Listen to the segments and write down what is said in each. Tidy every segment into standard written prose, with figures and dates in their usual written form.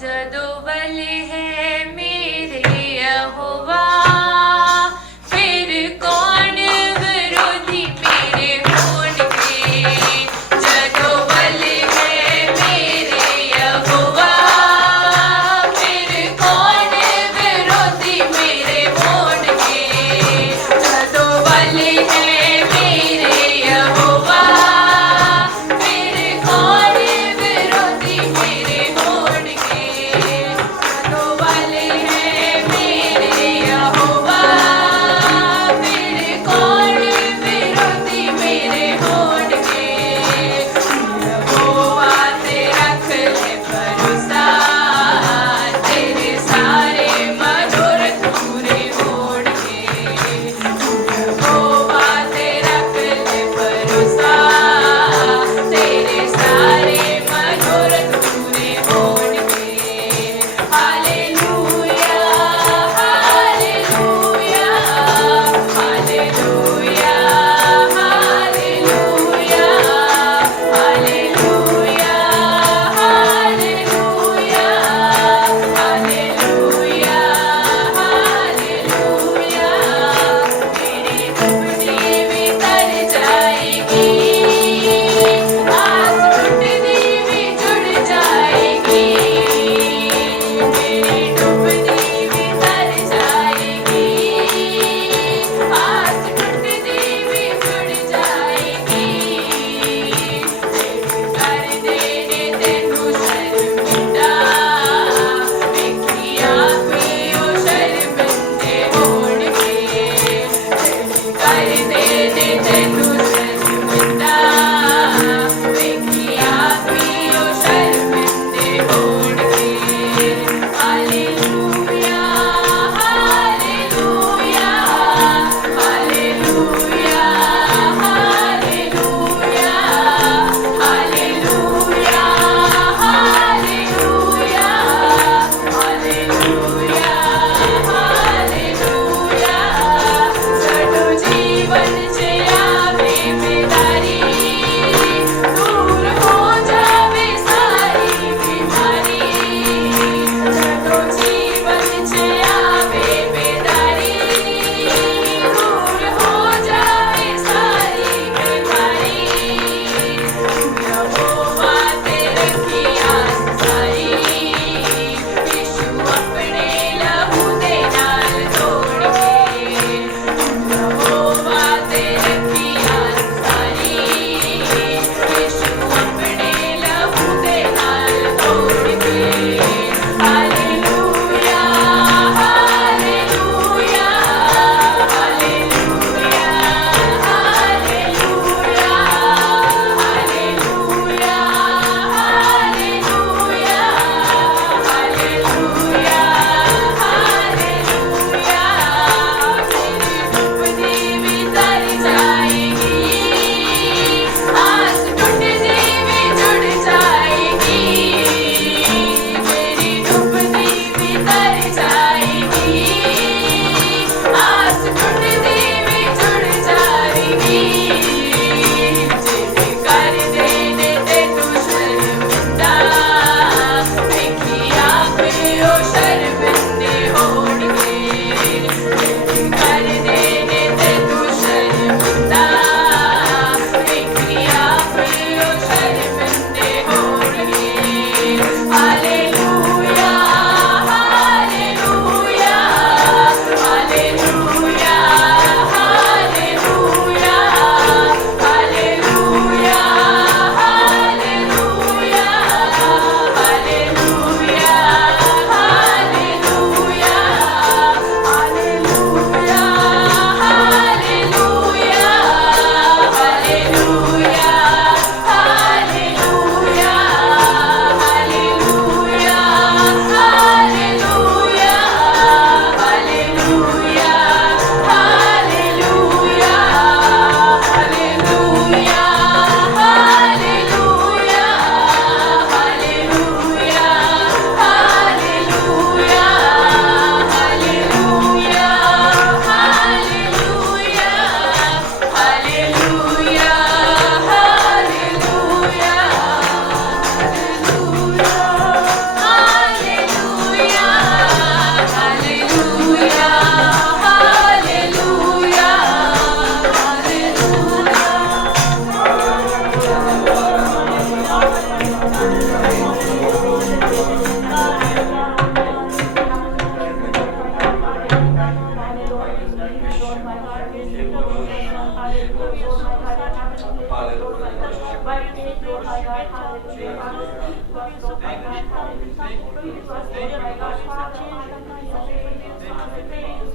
जदों बलि है मेरे यहोवा, फिर कौन विरोधी मेरे होंगे। जदों बलि है मेरे यहोवा, फिर कौन विरोधी मेरे होंगे। जदों बलि है मेरे यहोवा, फिर कौन विरोधी मेरे होंगे। जदों बलि है मेरे यहोवा, फिर कौन विरोधी मेरे होंगे। यहोवा ते रख ले भरोसा, तेरे सारे मनोरथ पूरे होंगे। यहोवा ते रख ले भरोसा, तेरे सारे मनोरथ पूरे होंगे। Hallelujah, hallelujah, hallelujah, hallelujah, hallelujah, hallelujah, hallelujah, hallelujah. मेरी डुबकी भी तर जाएगी, आस टूटनी भी जुड़ जाएगी। मेरी डुबकी भी तर जाएगी, आस टूटनी भी जुड़ जाएगी। कर देने तेनू शर्मिंदा, वेखिया पियो शर्मिंदे होणगे। कर देने तेनू शर्मिंदा, वेखिया पियो शर्मिंदे होणगे। Hallelujah, hallelujah, hallelujah, hallelujah, hallelujah, hallelujah, hallelujah, hallelujah. सडो जीवन च आवे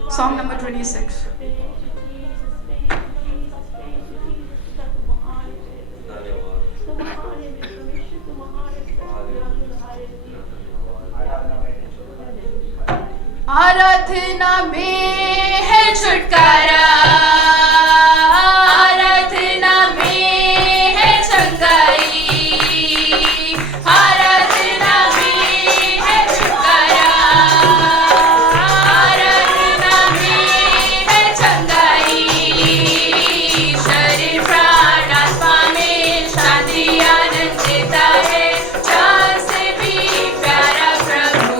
Song number 26. आराधना में है छुटकारा, आराधना में है चंगाई, आराधना में है छुटकारा, आराधना में है चंगाई। शरीर प्राण आत्मा में शांति आनंद देता है, जान से भी प्यारा प्रभु।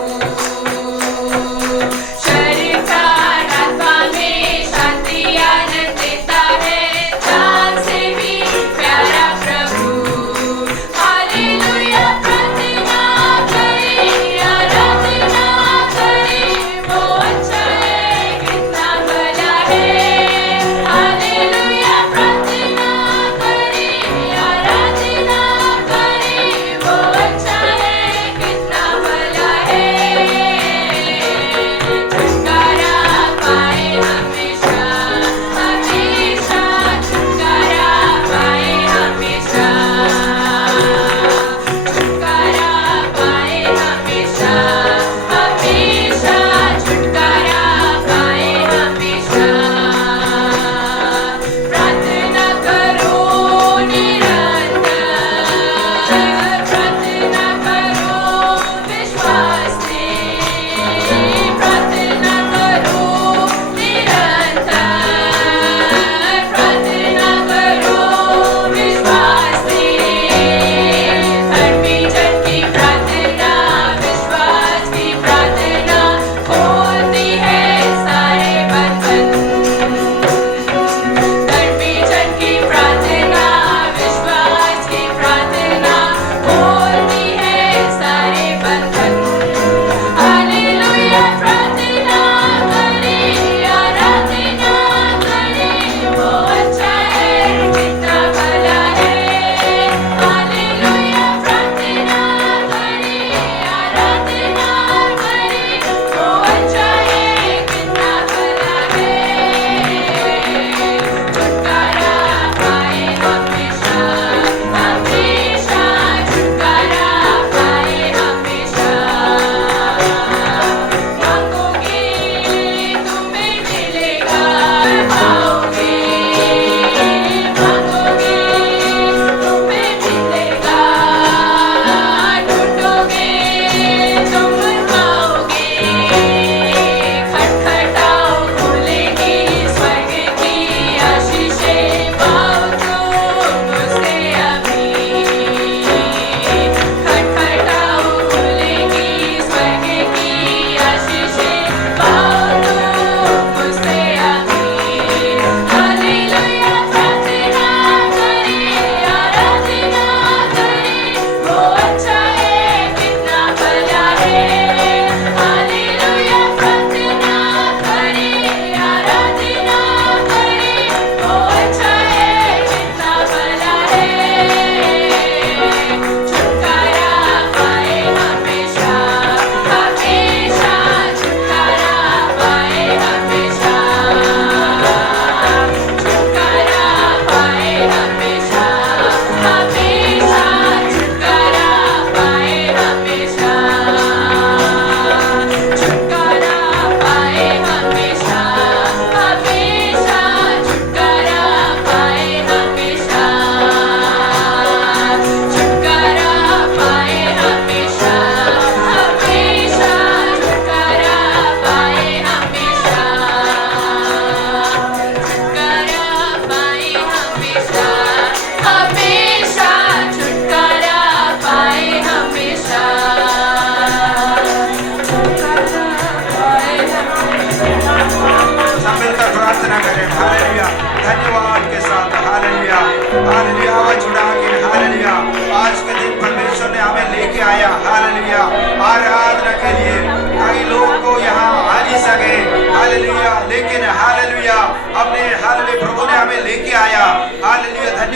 शरीर प्राण आत्मा में शांति आनंद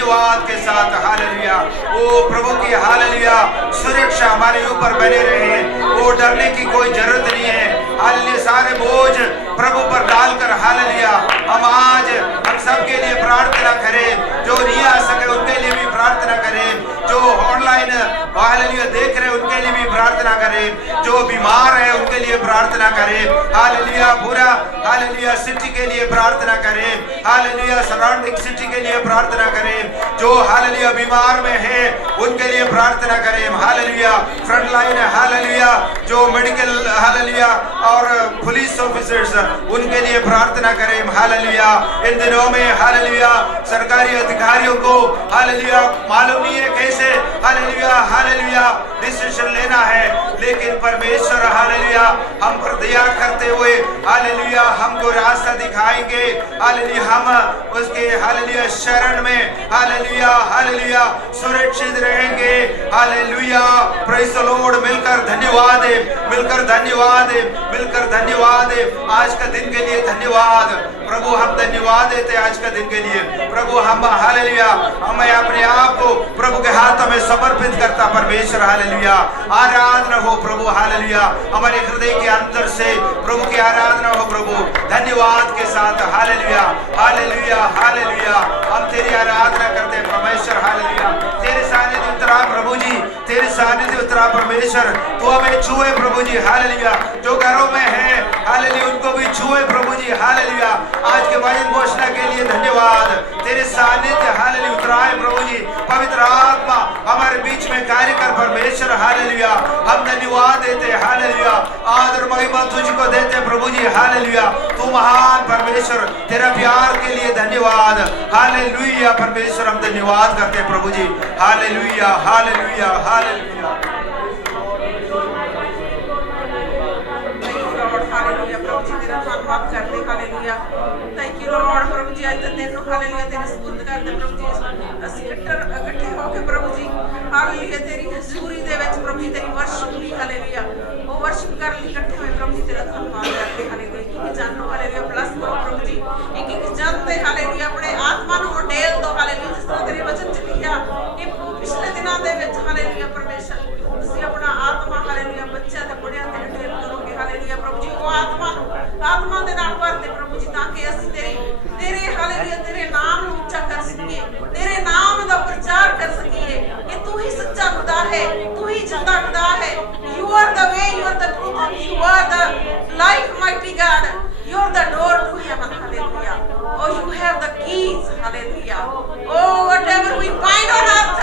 धन्यवाद के साथ हालेलुया। ओ प्रभु की हालेलुया सुरक्षा हमारे ऊपर बने रहे, वो डरने की कोई जरूरत नहीं है। हालेलुया सारे बोझ प्रभु पर डालकर हालेलुया हम आज हम सबके लिए प्रार्थना करें। जो नहीं आ सके उनके लिए भी प्रार्थना करें, जो ऑनलाइन हालेलुया देख रहे उनके लिए भी प्रार्थना करें, जो बीमार है उनके लिए प्रार्थना करें। हालेलुया पूरा हालेलुया सिटी के लिए प्रार्थना करें, हालेलुया सराउंडिंग सिटी के लिए प्रार्थना करें। जो हालेलुया बीमार में है उनके लिए प्रार्थना करें। हालेलुया फ्रंट लाइन हालेलुया जो मेडिकल हालेलुया और पुलिस ऑफिसर्स उनके लिए प्रार्थना करें। हालेलुया इन दिनों में हालेलुया सरकारी अधिकारियों को हालेलुया मालूम नहीं है कैसे हालेलुया हालेलुया डिसीजन लेना है, लेकिन परमेश्वर हालेलुया हम पर दया करते हुए हालेलुया हमको रास्ता दिखाएंगे। हालेलुया हम उसके हालेलुया शरण में हालेलुया हालेलुया सुरक्षित रहेंगे। Hallelujah praise the Lord. मिलकर धन्यवाद है, मिलकर धन्यवाद है, मिलकर धन्यवाद है। आज का दिन के लिए धन्यवाद प्रभु, हम धन्यवाद देते आज का दिन के लिए प्रभु। हम हालेलुया हमें अपने आप को प्रभु के हाथों में समर्पित करता परमेश्वर हालेलुया। आराधना हो प्रभु हालेलुया हमारे हृदय के अंदर से प्रभु की आराधना हो प्रभु धन्यवाद के साथ हालेलुया हालेलुया हालेलुया। हम तेरी आराधना करते हैं परमेश्वर हालेलुया। तेरे सानिध्य उतरा प्रभु जी, तेरे सानिध्य उतरा परमेश्वर। तू हमें छुए प्रभु जी हालेलुया। जो घरों में है हालेलुया उनको भी छुए प्रभु जी हालेलुया। आज के वचन घोषणा के लिए धन्यवाद। तेरे सानिध्य हालेलुया उतराए प्रभु जी। पवित्र आत्मा हमारे बीच में कार्य कर परमेश्वर हालेलुया। हम धन्यवाद देते हालेलुया। आदर महिमा तुझको देते प्रभु जी हालेलुया। तू महान परमेश्वर, तेरा प्यार के लिए धन्यवाद हालेलुया परमेश्वर। हम धन्यवाद करते हैं प्रभु जी हालेलुया हालेलुया हालेलुया। धन्यवाद करते हालेलुया। थैंक यू लॉर्ड प्रभु जी। आज दिन ਨੂੰ ਹਾਲੇਲੂਇਆ ਤੇਰੇ ਸਪੁਰਦ ਕਰਦੇ ਪ੍ਰਭੂ ਜੀ। ਅਸੀਂ ਇਕੱਠੇ ਹੋ ਕੇ ਪ੍ਰਭੂ ਜੀ ਹਾਲੇਲੂਇਆ ਤੇਰੀ ਹਜ਼ੂਰੀ ਦੇ ਵਿੱਚ ਪ੍ਰਭੂ ਜੀ ਤੇਰੀ ਵਰਸ਼ਿਪ ਲਈ ਹਾਲੇਲੂਇਆ ਉਹ ਵਰਸ਼ਿਪ ਕਰਨ ਲਈ ਇਕੱਠੇ ਹੋਏ ਪ੍ਰਭੂ ਜੀ ਤੇਰਾ ਧੰਨਵਾਦ ਕਰਦੇ ਹਾਲੇਲੂਇਆ। ਕਿ ਜਾਨੋ ਹਾਲੇਲੂਇਆ ਪਲੱਸ ਕਰੋ ਪ੍ਰਭੂ ਜੀ। ਇੱਕ ਜਨ ਤੇ ਹਾਲੇਲੂਇਆ ਆਪਣੇ ਆਤਮਾ ਨੂੰ ਉਡੇਲ ਦੋ ਹਾਲੇਲੂਇਆ। ਜਿਸ ਤਰ੍ਹਾਂ ਤੇਰੇ ਵਚਨ ਚ ਲਿਖਿਆ ਕਿ ਪਿਛਲੇ ਦਿਨਾਂ ਦੇ ਵਿੱਚ ਹਾਲੇਲੂਇਆ ਪਰਮੇਸ਼ਰ ਤੁਸੀਂ ਆਪਣਾ ਆਤਮਾ ਹਾਲੇਲੂਇਆ ਬੱਚਿਆਂ ਤੇ ਬੁੜਿਆਂ ਤੇ ਉਡੇਲ ਕਰੋਗੇ ਹਾਲੇਲੂਇਆ ਪ੍ਰਭੂ ਜੀ। ਉਹ ਆਤਮਾ ਦੇ ਨਾਲ ਭਰਦੇ ਪ੍ਰਭੂ ਜੀ ਤਾਂ ਕਿ ਅਸੀਂ तेरे हालेलुया तेरे नाम ਨੂੰ ਉੱਚਾ ਕਰ ਸਕੀਏ, तेरे नाम ਦਾ ਪ੍ਰਚਾਰ ਕਰ ਸਕੀਏ ਕਿ ਤੂੰ ਹੀ ਸੱਚਾ ਖੁਦਾ ਹੈ, ਤੂੰ ਹੀ ਜਿੰਦਾ ਖੁਦਾ ਹੈ। You are the way, you are the truth, and you are the life, mighty God. You are the door to heaven, hallelujah. Oh, you have the keys, hallelujah. Oh, whatever we bind on earth,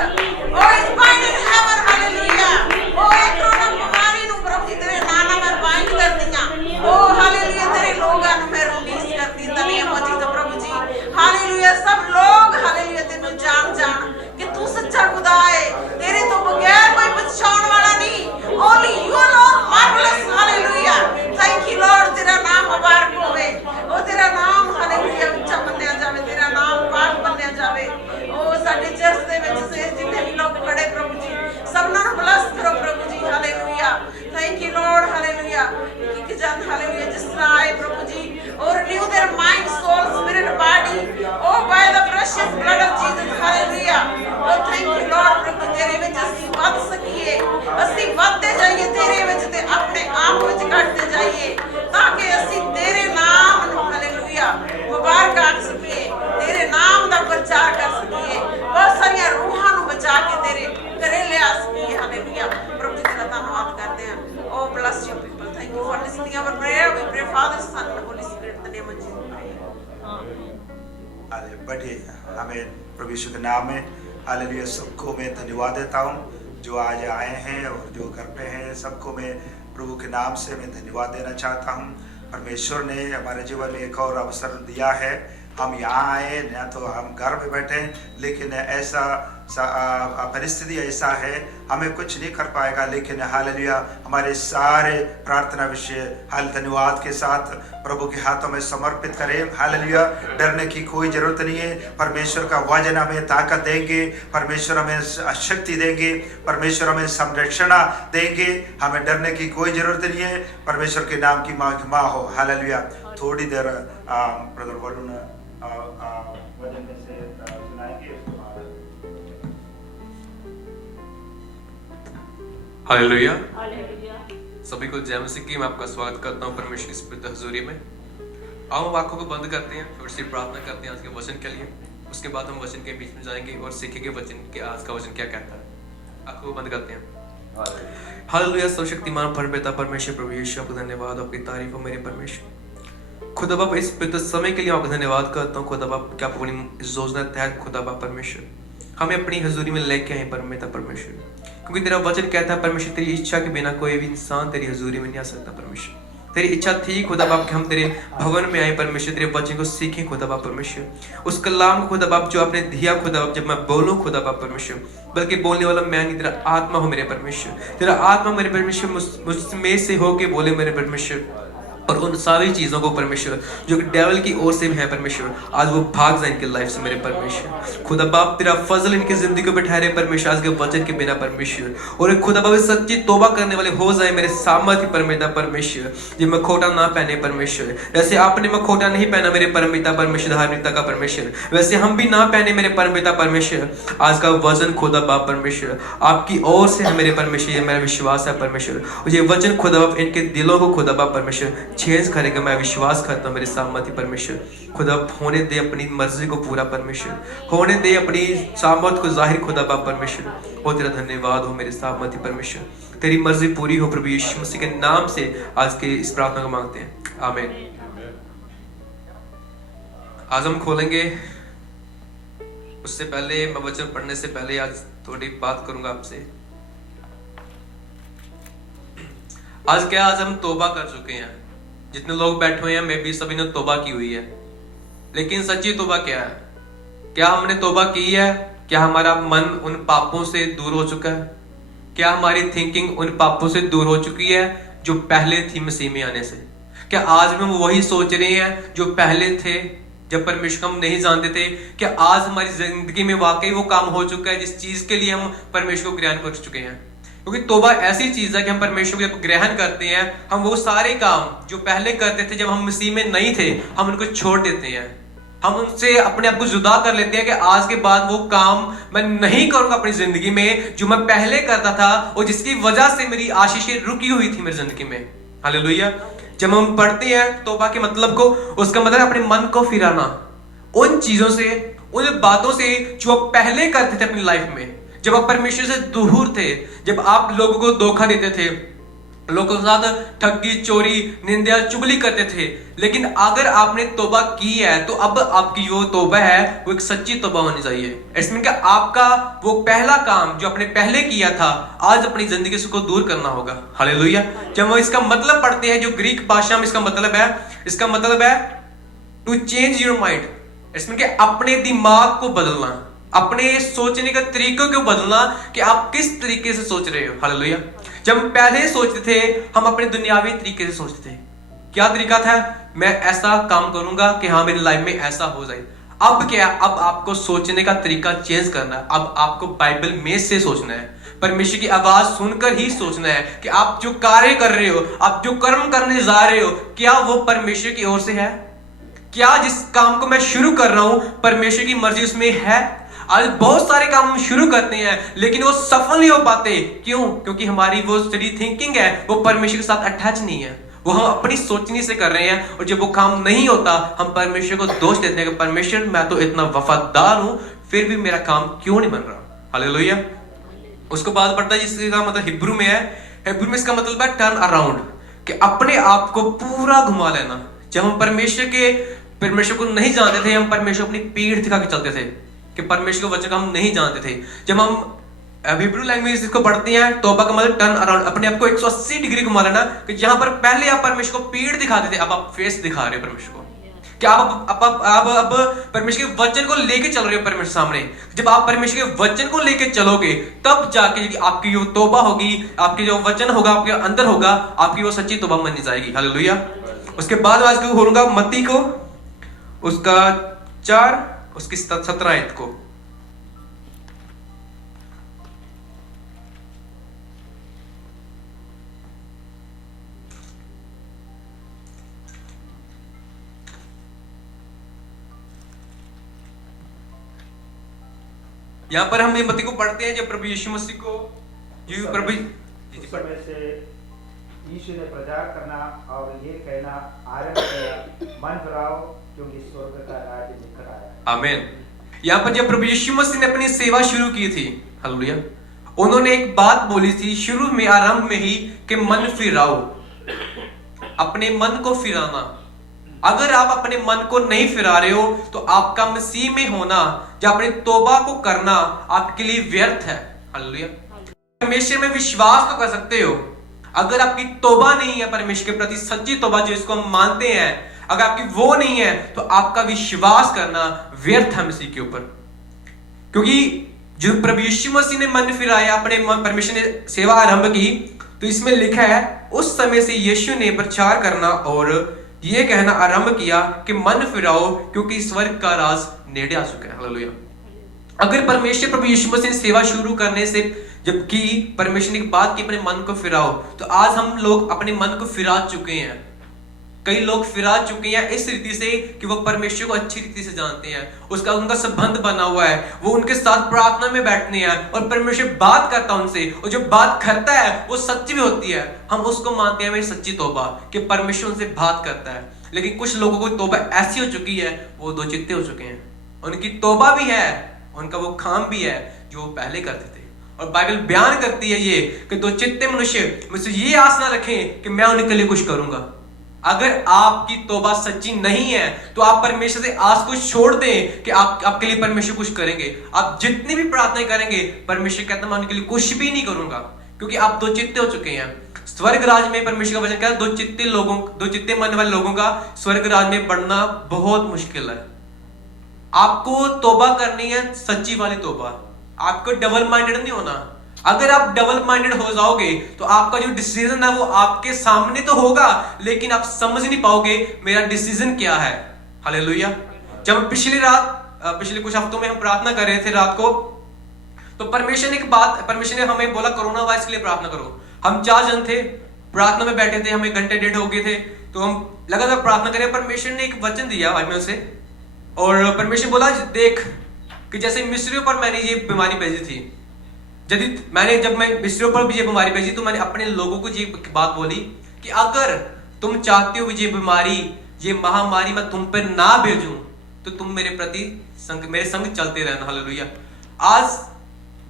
oh, is bind in heaven, hallelujah. Oh, corona बीमारी ਨੂੰ ਪ੍ਰਭੂ ਜੀ ਤੇਰੇ ਨਾਮ ਨਾਲ ਮੈਂ bind ਕਰਦੀ ਹਾਂ। Oh, hallelujah ਤੇਰੇ ਲੋਕਾਂ ਨੂੰ ਮੈਂ ਰਿਲੀਜ਼ ਕਰਦੀ ਹਾਂ ਤਨੇ ਮੋਜੀ ਤੋਂ ਪ੍ਰਭੂ ਜੀ हालेलुया। सब लोग हालेलुया तेनू जान कि तू सच्चा खुदा है, तेरे तो बगैर कोई बचाने वाला नहीं। Only you alone marvellous hallelujah. Thank you Lord. तेरा नाम मुबारक होवे, ओ तेरा नाम हालेलुया ਉੱਚਾ ਮੰਨਿਆ ਜਾਵੇ, तेरा नाम पाक ਮੰਨਿਆ ਜਾਵੇ। ओ ਸਾਡੇ ਚਰਚ ਦੇ ਵਿੱਚ ਸੇ ਜਿੰਨੇ ਵੀ ਲੋਕ ਖੜੇ ਪ੍ਰਭੂ ਜੀ ਸਭਨਾਂ ਨੂੰ ਬਲੈਸ ਕਰੋ ਪ੍ਰਭੂ ਜੀ hallelujah. Thank you lord hallelujah. कि जन हालेलुया जिस तरह आए प्रभु जी और renew their mind, soul, spirit, body, oh by the precious blood of Jesus hallelujah. oh thank you Lord प्रभु तेरे ਵਿੱਚ ਅਸੀਂ ਵੱਧ ਸਕੀਏ, ਅਸੀਂ ਵੱਧਦੇ ਜਾਈਏ ਤੇਰੇ ਵਿੱਚ ਤੇ ਆਪਣੇ ਆਪ ਵਿੱਚ ਘਟਦੇ ਜਾਈਏ ਤਾਂ ਕਿ ਅਸੀਂ ਤੇਰੇ ਨਾਮ ਨੂੰ ਹਾਲੇਲੁया ਮੁਬਾਰਕ ਆਖ ਸਕੀਏ, ਤੇਰੇ ਨਾਮ ਦਾ ਪ੍ਰਚਾਰ ਕਰ ਸਕੀਏ, ਬਹੁਤ ਸਾਰੀਆਂ ਰੂਹਾਂ ਨੂੰ ਬਚਾ ਕੇ ਤੇਰੇ ਘਰੇ ਲਿਆ ਸਕੀਏ ਹਾਲੇਲੁया। ਪ੍ਰਭੂ ਜੀ ਤੇਰਾ ਧੰਨਵਾਦ ਕਰਦੇ ਹਾਂ। oh bless your people, thank you for listening our prayer. We pray Father, Son and Holy Spirit in the name of Jesus. अरे बढ़िए, हमें प्रभु यीशु के नाम में हालेलुया सबको मैं धन्यवाद देता हूँ जो आज आए हैं और जो घर पे हैं। सबको मैं प्रभु के नाम से मैं धन्यवाद देना चाहता हूँ। परमेश्वर ने हमारे जीवन में एक और अवसर दिया है। हम यहाँ आए ना तो हम घर में बैठे, लेकिन ऐसा परिस्थिति ऐसा है हमें कुछ नहीं कर पाएगा, लेकिन हालेलुया हमारे सारे प्रार्थना विषय हाल धन्यवाद के साथ प्रभु के हाथों में समर्पित करें। हालेलुया डरने की कोई ज़रूरत नहीं है। परमेश्वर का वचन हमें ताकत देंगे, परमेश्वर हमें शक्ति देंगे, परमेश्वर हमें संरक्षण देंगे। हमें डरने की कोई ज़रूरत नहीं है। परमेश्वर के नाम की महिमा हो। हालेलुया। थोड़ी देर ब्रदर वरुण वचन में से सुनाएंगे। हालेलुया। सभी को जय मसीह की मैं आपका स्वागत करता हूँ परमेश्वर की पवित्र हजूरी में। आओ हम आंखों को बंद करते हैं, फिर से प्रार्थना करते हैं आज के वचन के लिए। उसके बाद हम वचन के बीच में जाएंगे और सीखेंगे वचन के आज का वचन क्या कहता है। आंखों को बंद करते हैं। हालेलुया। सर्वशक्तिमान परमपिता परमेश्वर प्रभु यीशु, आपका धन्यवाद, आपकी तारीफ हो मेरे परमेश्वर। खुदा बाप इस पवित्र समय के लिए आपका धन्यवाद करता हूँ खुदा बाप, क्या अपनी योजना तहत खुदा बाप परमेश्वर हमें अपनी हजूरी में लेके आए परमपिता परमेश्वर, क्योंकि तेरा वचन कहता है परमेश्वर तेरी इच्छा के बिना कोई भी इंसान तेरी हजूरी में नहीं आ सकता परमेश्वर। तेरी इच्छा थी खुदा बाप कि हम तेरे भवन में आए परमेश्वर, तेरे वचन को सीखें खुदा बाप परमेश्वर। उस कलाम को खुदा बाप जो आपने दिया खुदा बाप, जब मैं बोलूं खुदा बाप परमेश्वर, बल्कि बोलने वाला मैं नहीं, तेरा आत्मा हो मेरे परमेश्वर। तेरा आत्मा मेरे परमेश्वर मुझमें से होके बोले मेरे परमेश्वर, और उन सारी चीजों को परमेश्वर जो कि डेविल की ओर से है परमेश्वर, आज वो भाग जाए इनके लाइफ से मेरे परमेश्वर। खुदा बाप तेरा फजल इनकी जिंदगी को बैठाए परमेश्वर आज के वचन के बिना परमेश्वर, और खुदा बाप सच्ची तौबा करने वाले हो जाए मेरे सामर्थ्य परमेता परमेश्वर, जी मखौटा ना पहने परमेश्वर। जैसे आपने मखौटा नहीं पहना मेरे परमेता परमेश्वर धार्मिकता का परमेश्वर, वैसे हम भी ना पहने मेरे परमेता परमेश्वर। आज का वचन खुदा बाप परमेश्वर आपकी ओर से है मेरे परमेश्वर, ये मेरा विश्वास है परमेश्वर। और ये वचन खुदा बाप इनके दिलों को खुदा बाप परमेश्वर चेंज करेगा, मैं विश्वास करता हूँ मेरे सामर्थ्य परमेश्वर। खुदा होने दे अपनी मर्जी को पूरा परमेश्वर, होने दे अपनी सामर्थ को जाहिर खुदा बाप परमेश्वर। हो तेरा धन्यवाद हो मेरे सामर्थ्य परमेश्वर, तेरी मर्जी पूरी हो प्रभु यीशु मसीह के नाम से आज के इस प्रार्थना को मांगते हैं, आमीन। आज हम खोलेंगे, उससे पहले मैं वचन पढ़ने से पहले आज थोड़ी बात करूंगा आपसे। आज हम तौबा कर चुके हैं, जितने लोग बैठे हुए हैं मैं भी सभी ने तौबा की हुई है, लेकिन सच्ची तौबा क्या है? क्या हमने तौबा की है? क्या हमारा मन उन पापों से दूर हो चुका है? क्या हमारी थिंकिंग उन पापों से दूर हो चुकी है जो पहले थी मसीह में आने से? क्या आज हम वही सोच रहे हैं जो पहले थे जब परमेश्वर हम नहीं जानते थे? क्या आज हमारी जिंदगी में वाकई वो काम हो चुका है जिस चीज के लिए हम परमेश्वर को ग्रहण कर चुके हैं? क्योंकि तौबा ऐसी चीज है कि हम परमेश्वर को जब ग्रहण करते हैं, हम वो सारे काम जो पहले करते थे जब हम मसीह में नहीं थे, हम उनको छोड़ देते हैं। हम उनसे अपने आप को जुदा कर लेते हैं कि आज के बाद वो काम मैं नहीं करूंगा अपनी जिंदगी में जो मैं पहले करता था और जिसकी वजह से मेरी आशीषें रुकी हुई थी मेरी जिंदगी में। हालेलुया। जब हम पढ़ते हैं तौबा के मतलब को, उसका मतलब अपने मन को फिराना उन चीजों से, उन बातों से जो आप पहले करते थे अपनी लाइफ में, जब आप परमेश्वर से दूर थे, जब आप लोगों को धोखा देते थे, लोगों के साथ ठगी, चोरी, निंदा, चुगली करते थे। लेकिन अगर आपने तौबा की है तो अब आपकी जो तौबा है वो एक सच्ची तौबा होनी चाहिए। इसमें क्या आपका वो पहला काम जो आपने पहले किया था आज अपनी जिंदगी से को दूर करना होगा। हालेलुया। जब हम इसका मतलब पढ़ते हैं, जो ग्रीक भाषा में इसका मतलब है टू चेंज योर माइंड। इसमें क्या अपने दिमाग को बदलना, अपने सोचने का तरीकों को बदलना कि आप किस तरीके से सोच रहे हो। हालेलुया। जब हम पहले सोचते थे हम अपने दुनियावी तरीके से सोचते थे। क्या तरीका था? मैं ऐसा काम करूंगा कि हाँ मेरी लाइफ में ऐसा हो जाए। अब क्या? अब आपको सोचने का तरीका चेंज करना है। अब आपको बाइबल में से सोचना है, परमेश्वर की आवाज सुनकर ही सोचना है कि आप जो कार्य कर रहे हो, आप जो कर्म करने जा रहे हो, क्या वो परमेश्वर की ओर से है? क्या जिस काम को मैं शुरू कर रहा हूं परमेश्वर की मर्जी उसमें है? आज बहुत सारे काम हम शुरू करते हैं लेकिन वो सफल नहीं हो पाते। क्यों? क्योंकि हमारी वो स्टडी थिंकिंग है वो परमेश्वर के साथ अटैच नहीं है, वो हम अपनी सोचने से कर रहे हैं। और जब वो काम नहीं होता हम परमेश्वर को दोष देते हैं कि परमेश्वर मैं तो इतना वफादार हूं फिर भी मेरा काम क्यों नहीं बन रहा। हालेलुया। उसको बाद पढ़ता है जिसका मतलब हिब्रू में है, हिब्रू में इसका मतलब है टर्न अराउंड, कि अपने आप को पूरा घुमा लेना। जब हम परमेश्वर को नहीं जानते थे, हम परमेश्वर अपनी पीठ दिखा के चलते थे कि परमेश्वर के वचन को हम नहीं जानते थे। जब हम हिब्रू लैंग्वेज इसको पढ़ते हैं, तौबा का मतलब टर्न अराउंड, अपने आप को 180 डिग्री घुमा लेना, कि जहां पर पहले आप परमेश्वर को पीठ दिखाते थे अब आप फेस दिखा रहे हो परमेश्वर को। कि आप परमेश्वर के वचन को लेके चल रहे हो परमेश्वर सामने। जब आप परमेश्वर के वचन को लेके चलोगे तब जाके आपकी जो तौबा होगी, आपकी जो वचन होगा आपके अंदर होगा, आपकी वो सच्ची तौबा मानी जाएगी। हालेलुया। उसके बाद आज को खोलूंगा मत्ती को, उसका 4 उसकी 17 आयत को। यहां पर हम मत्ती को पढ़ते हैं जब प्रभु यीशु मसीह को उस समय से यीशु ने प्रचार करना और ये कहना आरंभ किया, मन फिराओ क्योंकि स्वर्ग का राज्य निकट आया। आमीन। यहाँ पर जब प्रभु यीशु मसीह ने अपनी सेवा शुरू की थी, हालेलुया, उन्होंने एक बात बोली थी शुरू में, आरंभ में ही, कि मन फिराओ, अपने मन को फिराना। अगर आप अपने मन को नहीं फिरा रहे हो तो आपका मसीह में होना या अपनी तौबा को करना आपके लिए व्यर्थ है। हालेलुया। परमेश्वर में विश्वास तो कर सकते हो, अगर आपकी तौबा नहीं है परमेश्वर के प्रति, सच्ची तौबा जिसको हम मानते हैं, अगर आपकी वो नहीं है तो आपका विश्वास करना व्यर्थ है मसीह के ऊपर। क्योंकि जो प्रभु यीशु मसीह ने मन फिराया, अपने परमेश्वर ने सेवा आरंभ की, तो इसमें लिखा है उस समय से यीशु ने प्रचार करना और ये कहना आरंभ किया कि मन फिराओ क्योंकि स्वर्ग का राज नेड़े आ चुका है। हालेलुया। अगर परमेश्वर प्रभु यीशु मसीह ने सेवा शुरू करने से जबकि परमेश्वर ने बात की अपने मन को फिराओ, तो आज हम लोग अपने मन को फिरा चुके हैं। कई लोग फिरा चुके हैं इस रीति से कि वो परमेश्वर को अच्छी रीति से जानते हैं, उसका उनका संबंध बना हुआ है, वो उनके साथ प्रार्थना में बैठते हैं और परमेश्वर बात करता है उनसे, और जो बात करता है वो सच्ची भी होती है। हम उसको मानते हैं मेरी सच्ची तौबा कि परमेश्वर उनसे बात करता है। लेकिन कुछ लोगों को तौबा ऐसी हो चुकी है, वो दो चित्ते हो चुके हैं, उनकी तौबा भी है, उनका वो काम भी है जो वो पहले करते थे। और बाइबल बयान करती है ये कि दो चित्ते मनुष्य मुझसे ये आस ना रखें कि मैं उनके लिए कुछ करूंगा। अगर आपकी तौबा सच्ची नहीं है तो आप परमेश्वर से आस को छोड़ दें कि आपके लिए परमेश्वर कुछ करेंगे। आप जितनी भी प्रार्थना करेंगे, परमेश्वर कहता मैं उनके लिए कुछ भी नहीं करूंगा, क्योंकि आप दो चित्ते हो चुके हैं। स्वर्ग राज में परमेश्वर का वचन कहता है दो चित्ते मन वाले लोगों का स्वर्ग राज में बढ़ना बहुत मुश्किल है। आपको तौबा करनी है, सच्ची वाली तौबा, आपको डबल माइंडेड नहीं होना। अगर आप डबल माइंडेड हो जाओगे तो आपका जो डिसीजन है वो आपके सामने तो होगा, लेकिन आप समझ नहीं पाओगे मेरा डिसीजन क्या है। हालेलुया। जब पिछले कुछ हफ्तों में हम प्रार्थना कर रहे थे रात को, तो परमेश्वर ने हमें बोला कोरोना वायरस के लिए प्रार्थना करो। हम 4 जन थे, प्रार्थना में बैठे थे, हमें घंटे डेढ़ हो गए थे, तो हम लगातार प्रार्थना करें। परमेश्वर ने एक वचन दिया बाइबल से, और परमेश्वर बोला देख कि जैसे मिस्रियों पर मैंने ये बीमारी भेजी थी, जब मैं मिस्रियों पर भी ये बीमारी भेजी, तो मैंने अपने लोगों को ये बात बोली कि अगर तुम चाहते हो ये बीमारी, ये महामारी मैं तुम पर ना भेजूं, तो तुम मेरे प्रति मेरे संग चलते रहना। हालेलुया। आज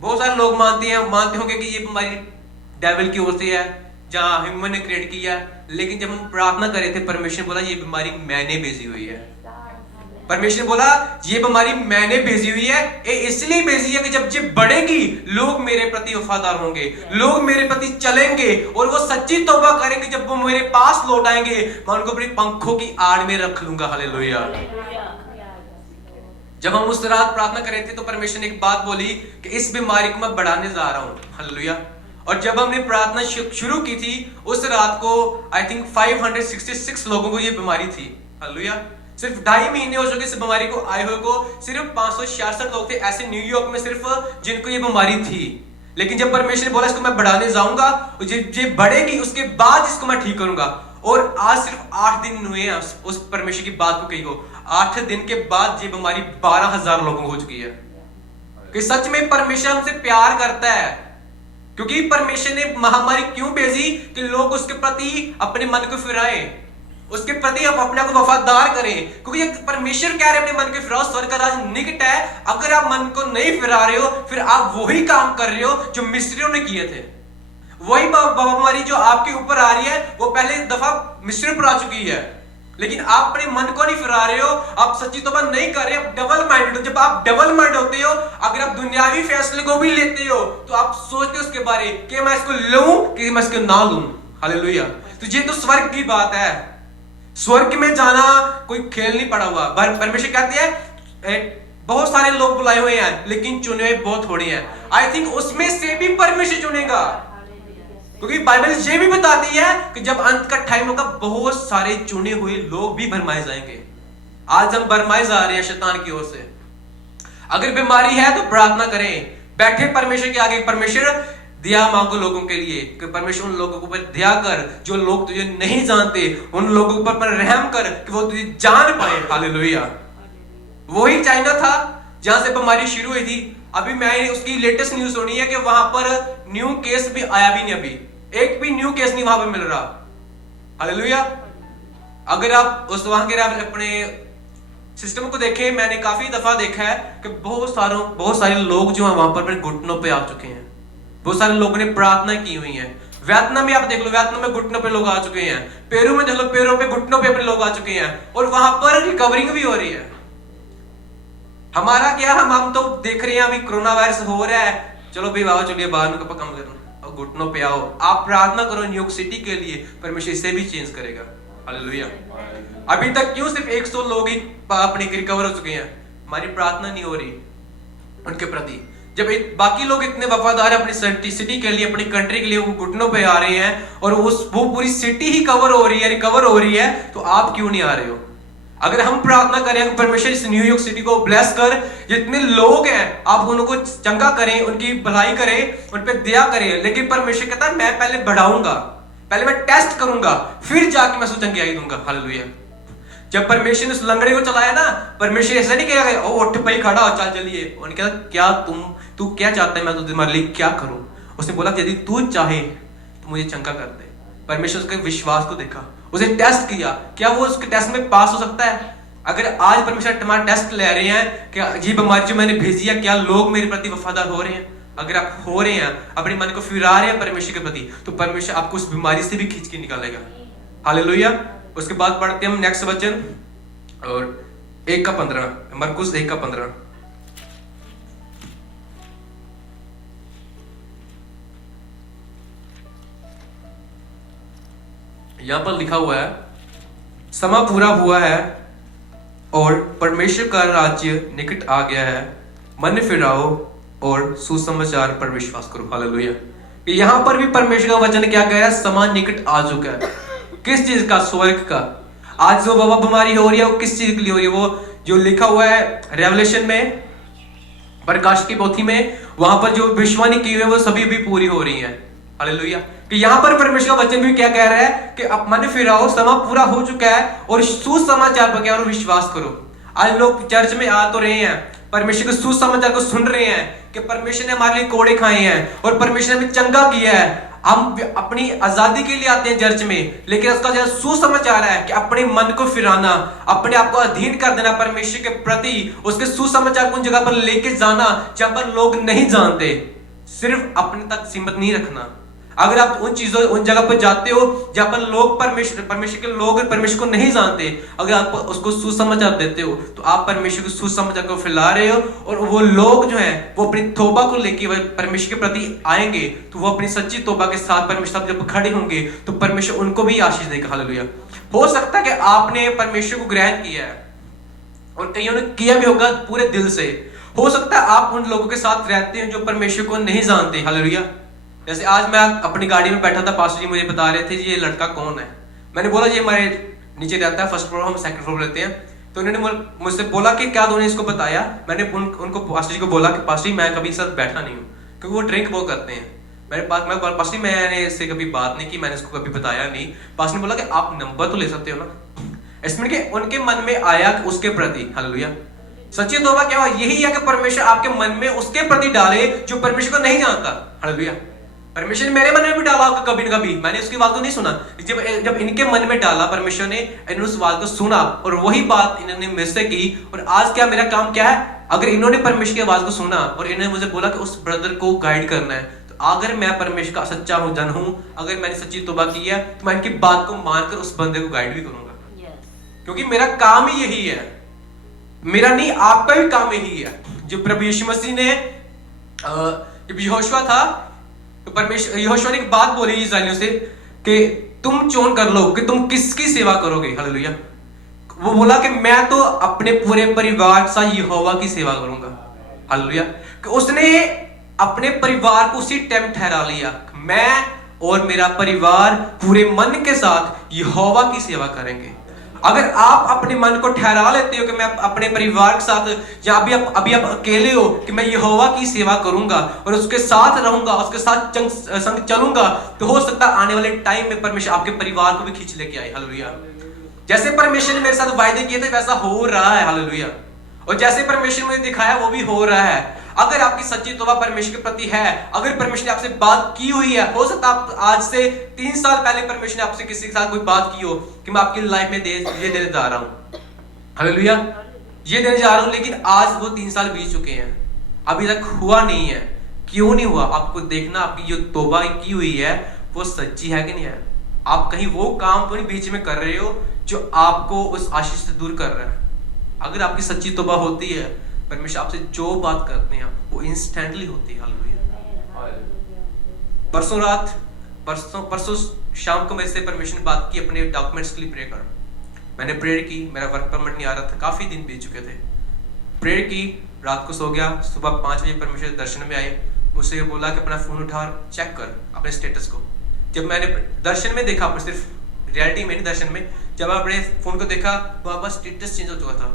बहुत सारे लोग मानते होंगे कि ये बीमारी डेविल की ओर से है, जहां ह्यूमन ने क्रिएट किया है, लेकिन जब हम प्रार्थना कर रहे थे, परमेश्वर बोला ये बीमारी मैंने भेजी हुई है। परमेश्वर बोला ये बीमारी मैंने भेजी हुई है, ये इसलिए भेजी है कि जब ये बढ़ेगी लोग मेरे प्रति वफादार होंगे, लोग मेरे प्रति चलेंगे और वो सच्ची तौबा करेंगे। जब वो मेरे पास लौट आएंगे, मैं उनको अपनी पंखों की आड़ में रख लूंगा। हालेलुया। जब हम उस रात प्रार्थना कर रहे थे तो परमेश्वर ने एक बात बोली कि इस बीमारी को मैं बढ़ाने जा रहा हूं। हालेलुया। और जब हमने प्रार्थना शुरू की थी, उस रात को आई थिंक 566 लोगों को ये बीमारी थी। हालेलुया। सिर्फ 2.5 महीने हो चुके इस बीमारी को आए हुए को, सिर्फ 566 लोग थे ऐसे न्यूयॉर्क में सिर्फ जिनको ये बीमारी थी। लेकिन जब परमेश्वर ने बोला इसको मैं बढ़ाने जाऊंगा, ये बढ़ेगी, उसके बाद इसको मैं ठीक करूंगा। और आज सिर्फ 8 दिन हुए हैं उस परमेश्वर की बात को कही को। 8 दिन के बाद ये बीमारी 12,000 लोगों को हो चुकी है। कि सच में परमेश्वर हमसे प्यार करता है, क्योंकि परमेश्वर ने महामारी क्यों भेजी कि लोग उसके प्रति अपने मन को फिराए, उसके प्रति आप अपने को वफादार करें। क्योंकि परमेश्वर कह रहे अपने मन को फिराओ, स्वर्ग का राज निकट है। अगर आप मन को नहीं फिरा रहे हो, फिर आप वही काम कर रहे हो जो मिस्रियों ने किए थे। वही बीमारी जो आपके ऊपर आ रही है वो पहले दफा मिस्रियों पर आ चुकी है, लेकिन आप अपने मन को नहीं फिरा रहे हो, आप सच्ची तौबा नहीं कर रहे, आप डबल माइंडेड हो। जब आप डबल माइंड होते हो, अगर आप दुनियावी फैसले को भी लेते हो, तो आप सोचते हो उसके बारे कि मैं इसको लूं कि मैं इसको ना लूं। हालेलुया। तो ये तो स्वर्ग की बात है। स्वर्ग में जाना कोई खेल नहीं पड़ा हुआ। परमेश्वर कहते हैं बहुत सारे लोग बुलाए हुए हैं, लेकिन चुने हुए बहुत थोड़े हैं। आई थिंक उसमें से भी परमेश्वर चुनेगा, क्योंकि बाइबल ये भी बताती है कि जब अंत का टाइम होगा, बहुत सारे चुने हुए लोग भी भरमाए जाएंगे। आज हम भरमाए जा रहे हैं शैतान की ओर से। अगर बीमारी है तो प्रार्थना करें, बैठे परमेश्वर के आगे, परमेश्वर दया मांगो लोगों के लिए कि परमेश्वर उन लोगों के ऊपर दया कर जो लोग तुझे नहीं जानते, उन लोगों के ऊपर रहम कर कि वो तुझे जान पाए। हालेलुया। वही चाइना था जहां से बीमारी शुरू हुई थी। अभी मैं उसकी लेटेस्ट न्यूज सुनी है कि वहां पर न्यू केस भी आया भी नहीं अभी। एक भी न्यू केस नहीं वहां पे मिल रहा। हालेलुया। अगर आप उस वहां के अपने सिस्टम को देखें, मैंने काफी दफा देखा है कि बहुत सारे लोग जो है वहां पर अपने घुटनों पे आ चुके हैं। बहुत सारे लोगों ने प्रार्थना की हुई है। वियतनाम में आप देख लो, वियतनाम में घुटनों पे लोग आ चुके हैं। पेरू में देख लो, पेरू पे घुटनों पे अपने लोग आ चुके हैं और वहां पर रिकवरिंग भी हो रही है। हमारा क्या, हम तो देख रहे हैं अभी कोरोना वायरस हो रहा है, चलो भाई बाबा चलिए बाहर में कम करो और घुटनों पे आओ। आप प्रार्थना करो न्यूयॉर्क सिटी के लिए, परमेश्वर इसे भी चेंज करेगा। हालेलुया। अभी तक क्यों सिर्फ 100 लोग ही अपने रिकवर हो चुके हैं? हमारी प्रार्थना नहीं हो रही उनके प्रति। जब बाकी लोग इतने वफादार अपनी सिटी के लिए, अपनी कंट्री के लिए वो घुटनों पे आ रहे हैं और वो पूरी सिटी ही कवर हो रही है, रिकवर हो रही है, तो आप क्यों नहीं आ रहे हो? अगर हम प्रार्थना करें परमेश्वर इस न्यूयॉर्क सिटी को ब्लेस कर, जितने लोग हैं आप उनको चंगा करें, उनकी भलाई करें, उन पे दया करें, लेकिन परमेश्वर कहता है मैं पहले बढ़ाऊंगा, पहले मैं टेस्ट करूंगा, फिर जाके मैं चंगाई दूंगा। हालेलुया। जब परमेश्वर ने उस लंगड़े को चलाया ना, परमेश्वर ऐसा नहीं कहेगा ओ उठ भाई खड़ा हो चल चलिए। उन्होंने कहा क्या तू क्या चाहता है मैं तुम्हारे लिए क्या करूं? उसने बोला यदि तू चाहे तो मुझे चंगा कर दे। परमेश्वर उसके विश्वास को देखा, उसे टेस्ट किया, क्या वो उसके टेस्ट में पास हो सकता है? अगर आज परमेश्वर तुम्हारा टेस्ट ले रहे हैं कि ये बीमारी जो मैंने भेजी है, क्या लोग मेरे प्रति वफादार हो रहे हैं? अगर आप हो रहे हैं, अपने मन को फिरा रहे हैं परमेश्वर के प्रति, तो परमेश्वर आपको उस बीमारी से भी खींच के निकालेगा। हालेलुया। उसके बाद पढ़ते हम नेक्स्ट वचन और 1:15, मरकुस 1:15। यहां पर लिखा हुआ है समा पूरा हुआ है और परमेश्वर का राज्य निकट आ गया है, मन फिराओ और सुसमाचार पर विश्वास करो। हालेलुया। यहां पर भी परमेश्वर का वचन क्या कह रहा है? समा निकट आ चुका है। किस चीज का? स्वर्ग का। आज जो बाबा बीमारी हो रही है वो किस चीज के लिए हो रही है? वो जो लिखा हुआ है रेवलेशन में, प्रकाश की पोथी में, वहां पर जो भविष्यवाणी की हुई है वो सभी भी पूरी हो रही है। हालेलुया। कि यहां पर परमेश्वर का वचन भी क्या कह रहा है कि अब मन फिराओ, समा पूरा हो चुका है और सुसमाचार पर क्या करो? विश्वास करो। आज लोग चर्च में आ तो रहे हैं, परमेश्वर के सुसमाचार को सुन रहे हैं कि परमेश्वर ने हमारे लिए कोड़े खाए हैं और परमेश्वर ने हमें चंगा किया है। हम अपनी आजादी के लिए आते हैं चर्च में, लेकिन उसका जो सुसमाचार है कि अपने मन को फिराना, अपने आप को अधीन कर देना परमेश्वर के प्रति, उसके सुसमाचार को उन जगह पर लेके जाना जहां पर लोग नहीं जानते। सिर्फ अपने तक सीमित नहीं रखना। अगर आप उन जगह पर जाते हो जहां पर लोग परमेश्वर के लोग परमेश्वर को नहीं जानते, अगर आप उसको सुसमाचार देते हो तो आप परमेश्वर के सुसमाचार को फैला रहे हो और वो लोग जो हैं वो अपनी तौबा को लेके परमेश्वर के प्रति आएंगे, तो वो अपनी सच्ची तौबा के साथ परमेश्वर जब खड़े होंगे तो परमेश्वर उनको भी आशीष देगा। हालेलुया। हो सकता है कि आपने परमेश्वर को ग्रहण किया है और कईयों ने किया भी होगा पूरे दिल से। हो सकता है आप उन लोगों के साथ रहते हैं जो परमेश्वर को नहीं जानते। हालेलुया। जैसे आज मैं अपनी गाड़ी में बैठा था, पास्टर जी मुझे बता रहे थे ये लड़का कौन है। मैंने बोला ये हमारे नीचे रहता है, फर्स्ट फ्लोर, हम सेकंड फ्लोर रहते हैं। तो उन्होंने मुझसे बोला कि क्या उन्होंने इसको बताया। मैंने उनको पास्टर जी को बोला कि पास्टर जी मैं कभी साथ बैठा नहीं हूँ, क्योंकि वो ड्रिंक बहुत करते हैं। मैं पास्टर जी मैंने इससे कभी बात नहीं की, मैंने इसको कभी बताया नहीं। पास्टर ने बोला कि आप नंबर तो ले सकते हो ना। इसमें कि उनके मन में आया कि उसके प्रति। हालेलुया। सच्ची तौबा क्या हुआ? यही है कि परमेश्वर आपके मन में उसके प्रति डाले जो परमेश्वर को नहीं जानता। हालेलुया। परमेश्वर ने मेरे मन में भी डाला कभी न कभी, मैंने उसकी बात को नहीं सुना। जब इनके मन में डाला परमेश्वर ने, इन्होंने उस बात को सुना और वही बात इन्होंने मुझसे की। और आज क्या मेरा काम क्या है? अगर इन्होंने परमेश्वर की आवाज को सुना और इन्होंने मुझे बोला कि उस ब्रदर को गाइड करना है, तो अगर मैं परमेश्वर का सच्चा जन हूं, अगर मैंने सच्ची तौबा की है, तो मैं इनकी बात को मानकर उस बंदे को गाइड भी करूंगा। क्योंकि मेरा काम ही यही है, मेरा नहीं आपका भी काम यही है। जो प्रभु यीशु मसीह ने जब यहोशुआ था तो परमेश्वर यहोशुआ ने एक बात बोली इस्राएलियों से कि तुम चुन कर लो कि तुम किसकी सेवा करोगे। हालेलुया। वो बोला कि मैं तो अपने पूरे परिवार के साथ यहोवा की सेवा करूंगा। हालेलुया। कि उसने अपने परिवार को उसी टाइम ठहरा लिया, मैं और मेरा परिवार पूरे मन के साथ यहोवा की सेवा करेंगे। अगर आप अपने मन को ठहरा लेते हो कि मैं अपने परिवार के साथ, या अभी आप अकेले हो कि मैं यहोवा की सेवा करूंगा और उसके साथ रहूंगा, उसके साथ संग चलूंगा, तो हो सकता है आने वाले टाइम में परमेश्वर आपके परिवार को भी खींच लेके आए। हालेलुया। जैसे परमेश्वर ने मेरे साथ वायदे किए थे वैसा हो रहा है। हालेलुया। और जैसे परमेश्वर ने मुझे दिखाया वो भी हो रहा है। अगर आपकी सच्ची तौबा परमेश्वर के प्रति है, अगर परमेश्वर ने आपसे बात की हुई है, हो सकता है आज से 3 साल पहले परमेश्वर ने आपसे किसी के साथ कोई बात की हो कि मैं आपकी लाइफ में ये देने जा रहा हूं, हालेलुया, ये देने जा रहा हूं, लेकिन आज वो 3 साल बीत चुके हैं, अभी तक हुआ नहीं है। क्यों नहीं हुआ? आपको देखना आपकी जो तौबा की हुई है वो सच्ची है कि नहीं है। आप कहीं वो काम तो नहीं बीच में कर रहे हो जो आपको उस आशीष से दूर कर रहा है। अगर आपकी सच्ची तौबा होती है, परमेश्वर आपसे जो बात करते हैं वो इंस्टेंटली होती है। हालेलुया। परसों शाम को मेरे से परमेश्वर ने बात की अपने डॉक्यूमेंट्स के लिए प्रे कर। मैंने प्रेयर की, मेरा वर्क परमिट नहीं आ रहा था, काफी दिन बीत चुके थे। प्रेयर की, रात को सो गया, सुबह 5 बजे परमेश्वर दर्शन में आए, मुझसे ये बोला कि अपना फोन उठा और चेक कर अपने स्टेटस को। जब मैंने दर्शन में देखा, सिर्फ रियलिटी में नहीं, दर्शन में जब अपने फोन को देखा, वहां पर स्टेटस चेंज हो चुका था।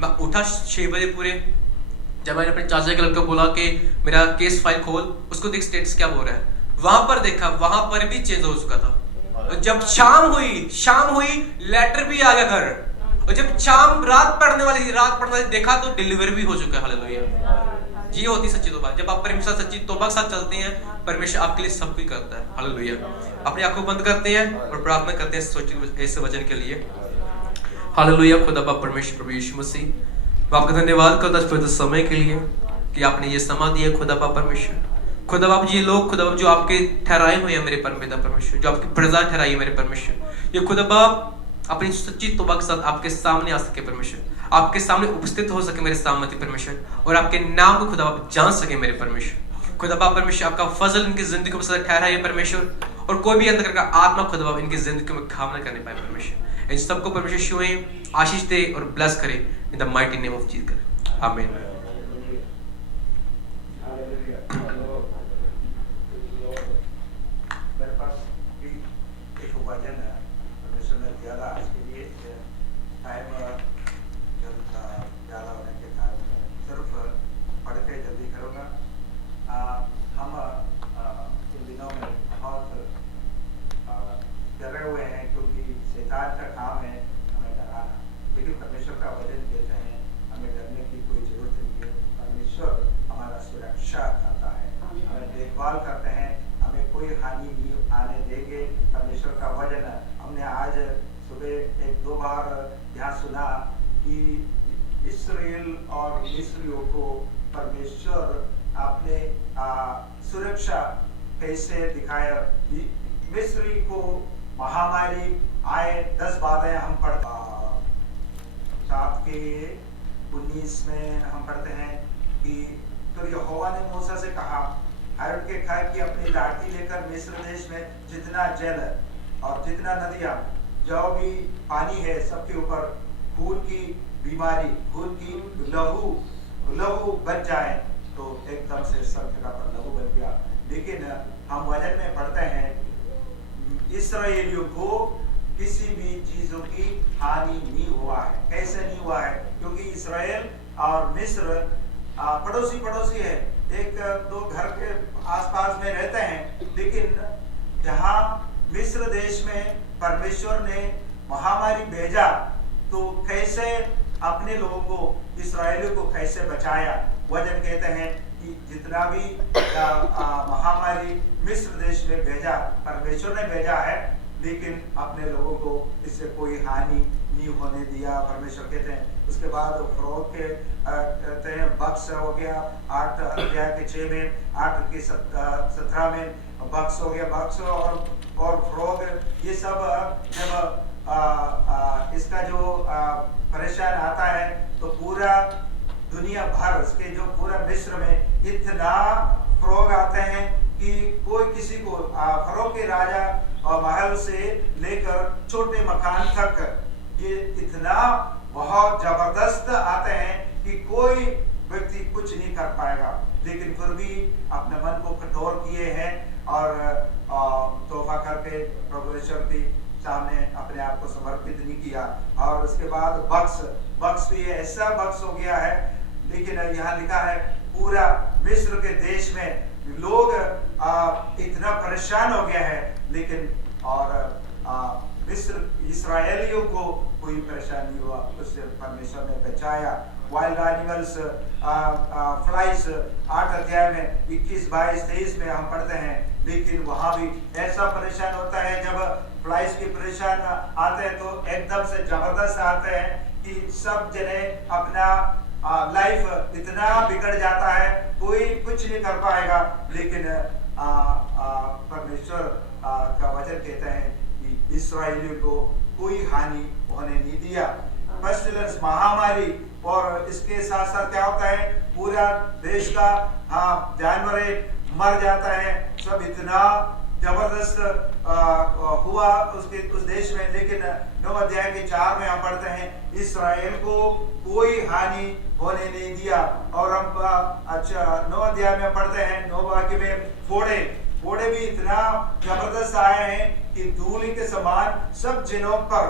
मैं उठा 6 बजे पूरे, जब मैंने अपने चाचा के लड़के को बोला कि मेरा केस फाइल खोल, उसको देख स्टेटस क्या बोल रहा है, वहां पर देखा, वहां पर भी चेंज हो चुका था। और जब शाम हुई लेटर भी आ गया घर, और जब रात पढ़ने वाली देखा तो डिलीवर भी हो चुका है। हालेलुया। ये होती सच्ची तौबा। जब आप परमेश्वर सच्ची तौबा के साथ चलते हैं, परमेश्वर आपके लिए सब कुछ करता है। हालेलुया। अपनी आंखों बंद करते हैं और प्रार्थना करते हैं सोचिए इस वचन के लिए। हालेलुया। खुदा बाप परमेश्वर प्रभु यीशु मसीह, आपका धन्यवाद करता इस समय के लिए कि आपने ये समा दिया। खुदा बाप परमेश्वर, खुदा बाप ये लोग खुदा बाप जो आपके ठहराए हुए हैं मेरे परमेदा परमेश्वर, जो आपकी प्रजा ठहराई है मेरे परमेश्वर, ये खुदा बाप अपनी सच्ची तौबा के साथ आपके सामने आ सके परमेश्वर, आपके सामने उपस्थित हो सके मेरे सामने परमेश्वर, और आपके नाम को खुदा बाप जान सके मेरे परमेश्वर। खुदा बाप परमेश्वर, आपका फजल इनकी जिंदगी में सदा ठहरा है परमेश्वर, और कोई भी अंदर का आत्मा खुदा बाप इनकी जिंदगी में काम न करने पाए परमेश्वर। इन सबको परमेश्वर छुए, आशीष दे और ब्लेस करे in the mighty name of Jesus. आमीन। मेरे पास एक वचन है परमेश्वर ने दिया था आज के लिए। टाइम ज़्यादा होने के कारण मैं सिर्फ पढ़ के जल्दी करूँगा। हम इन दिनों में बहुत डरे हुए हैं क्योंकि शैतान का काम है हमें डराना, लेकिन परमेश्वर का वचन कहते हैं हमें डरने की कोई जरूरत नहीं है। परमेश्वर हमारा सुरक्षा करता है, हमें देखभाल करते हैं, हमें कोई हानि नहीं आने देंगे। परमेश्वर का वचन हमने आज सुबह 1-2 बार यहाँ सुना कि इस्राएल और मिस्रियों को परमेश्वर आपने सुरक्षा कैसे दिखाया। मिस्री को महामारी आए, 10 बातें हम पढ़ते 7:19 में हम पढ़ते हैं कि तो यहोवा ने मूसा से कहा, हारून के कहा कि अपनी लाठी लेकर मिस्र देश में जितना जल और जितना नदियां जो भी पानी है सबके ऊपर खून की बीमारी, खून की लहू बन जाए। तो एकदम से सब जगह पर लहू बन गया। लेकिन हम वचन में पढ़ते हैं इस्राएलियों को किसी भी चीजों की हानि नहीं हुआ है। कैसे नहीं हुआ है? क्योंकि इस्राएल और मिस्र पड़ोसी है, 1-2 घर के आसपास में रहते हैं। लेकिन जहां मिस्र देश में परमेश्वर ने महामारी भेजा तो कैसे अपने लोगों को, इस्राएलियों को कैसे बचाया। वचन कहते हैं कि जितना भी महामारी मिस्र देश में भेजा परमेश्वर ने भेजा है, लेकिन अपने लोगों को इससे कोई हानि नहीं होने दिया परमेश्वर कहते हैं। उसके बाद फरोह के कहते हैं बक्स हो गया 8 अध्याय के 6 में, 8 के 17 में बक्स हो गया। बक्स और फरोह ये सब जब इसका जो परेशान आता है तो पूरा दुनिया भर उसके जो पूरा मिस्र में इतना फरोह आते हैं कि कोई किसी को फरोह के राजा और महल से लेकर छोटे मकान तक ये इतना बहुत जबरदस्त आते हैं कि कोई व्यक्ति कुछ नहीं कर पाएगा। लेकिन फिर भी अपने मन को कठोर किए हैं और तोहफा करके प्रभु ईश्वर के सामने अपने आप को समर्पित नहीं किया। और उसके बाद बक्स भी ऐसा बक्स हो गया है। लेकिन यहाँ लिखा है पूरा मिस्र के देश में लोग इतना परेशान हो गया है, लेकिन और मिस्र इस्राएलियों को कोई परेशानी हुआ, उससे परमेश्वर ने बचाया। वाइल्ड एनिमल्स, फ्लाइज 8 अध्याय में 21, 22, 23 में हम पढ़ते हैं। लेकिन वहां भी ऐसा परेशान होता है, जब फ्लाइज की परेशान आते हैं तो एकदम से जबरदस्त आते हैं कि सब जने अपना लाइफ इतना बिगड़ जाता है, कोई कुछ नहीं कर पाएगा। लेकिन परमेश्वर का वचन कहता है कि इस्राएलियों को कोई हानि होने नहीं दिया। पेस्टिलेंस, महामारी, और इसके साथ साथ क्या होता है, पूरा देश का जानवर मर जाता है। सब इतना जबरदस्त हुआ उस देश में। लेकिन 9 अध्याय के 4 में हम पढ़ते हैं, इस्राएल को कोई हानि होने नहीं दिया। और हम 9 अध्याय में पढ़ते हैं, 9 वाक्य में, फोड़े भी इतना जबरदस्त आए हैं कि धूल के समान सब जिनों पर,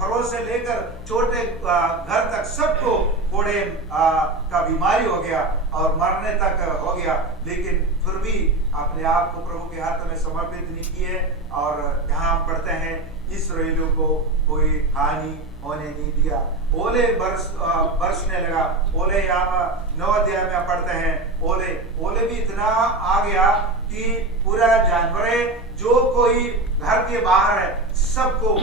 फरों से लेकर छोटे घर तक सबको फोड़े का बीमारी हो गया और मरने तक हो गया। लेकिन फिर भी अपने आप को प्रभु के हाथ में समर्पित नहीं किए। और यहाँ हम पढ़ते हैं, इस्राएलियों को कोई हानि होने नहीं दिया। ओले बरसने लगा। ओले यहाँ 9 अध्याय में पढ़ते हैं, ओले भी इतना आ गया कि पूरा जानवर जो कोई घर के बाहर है सबको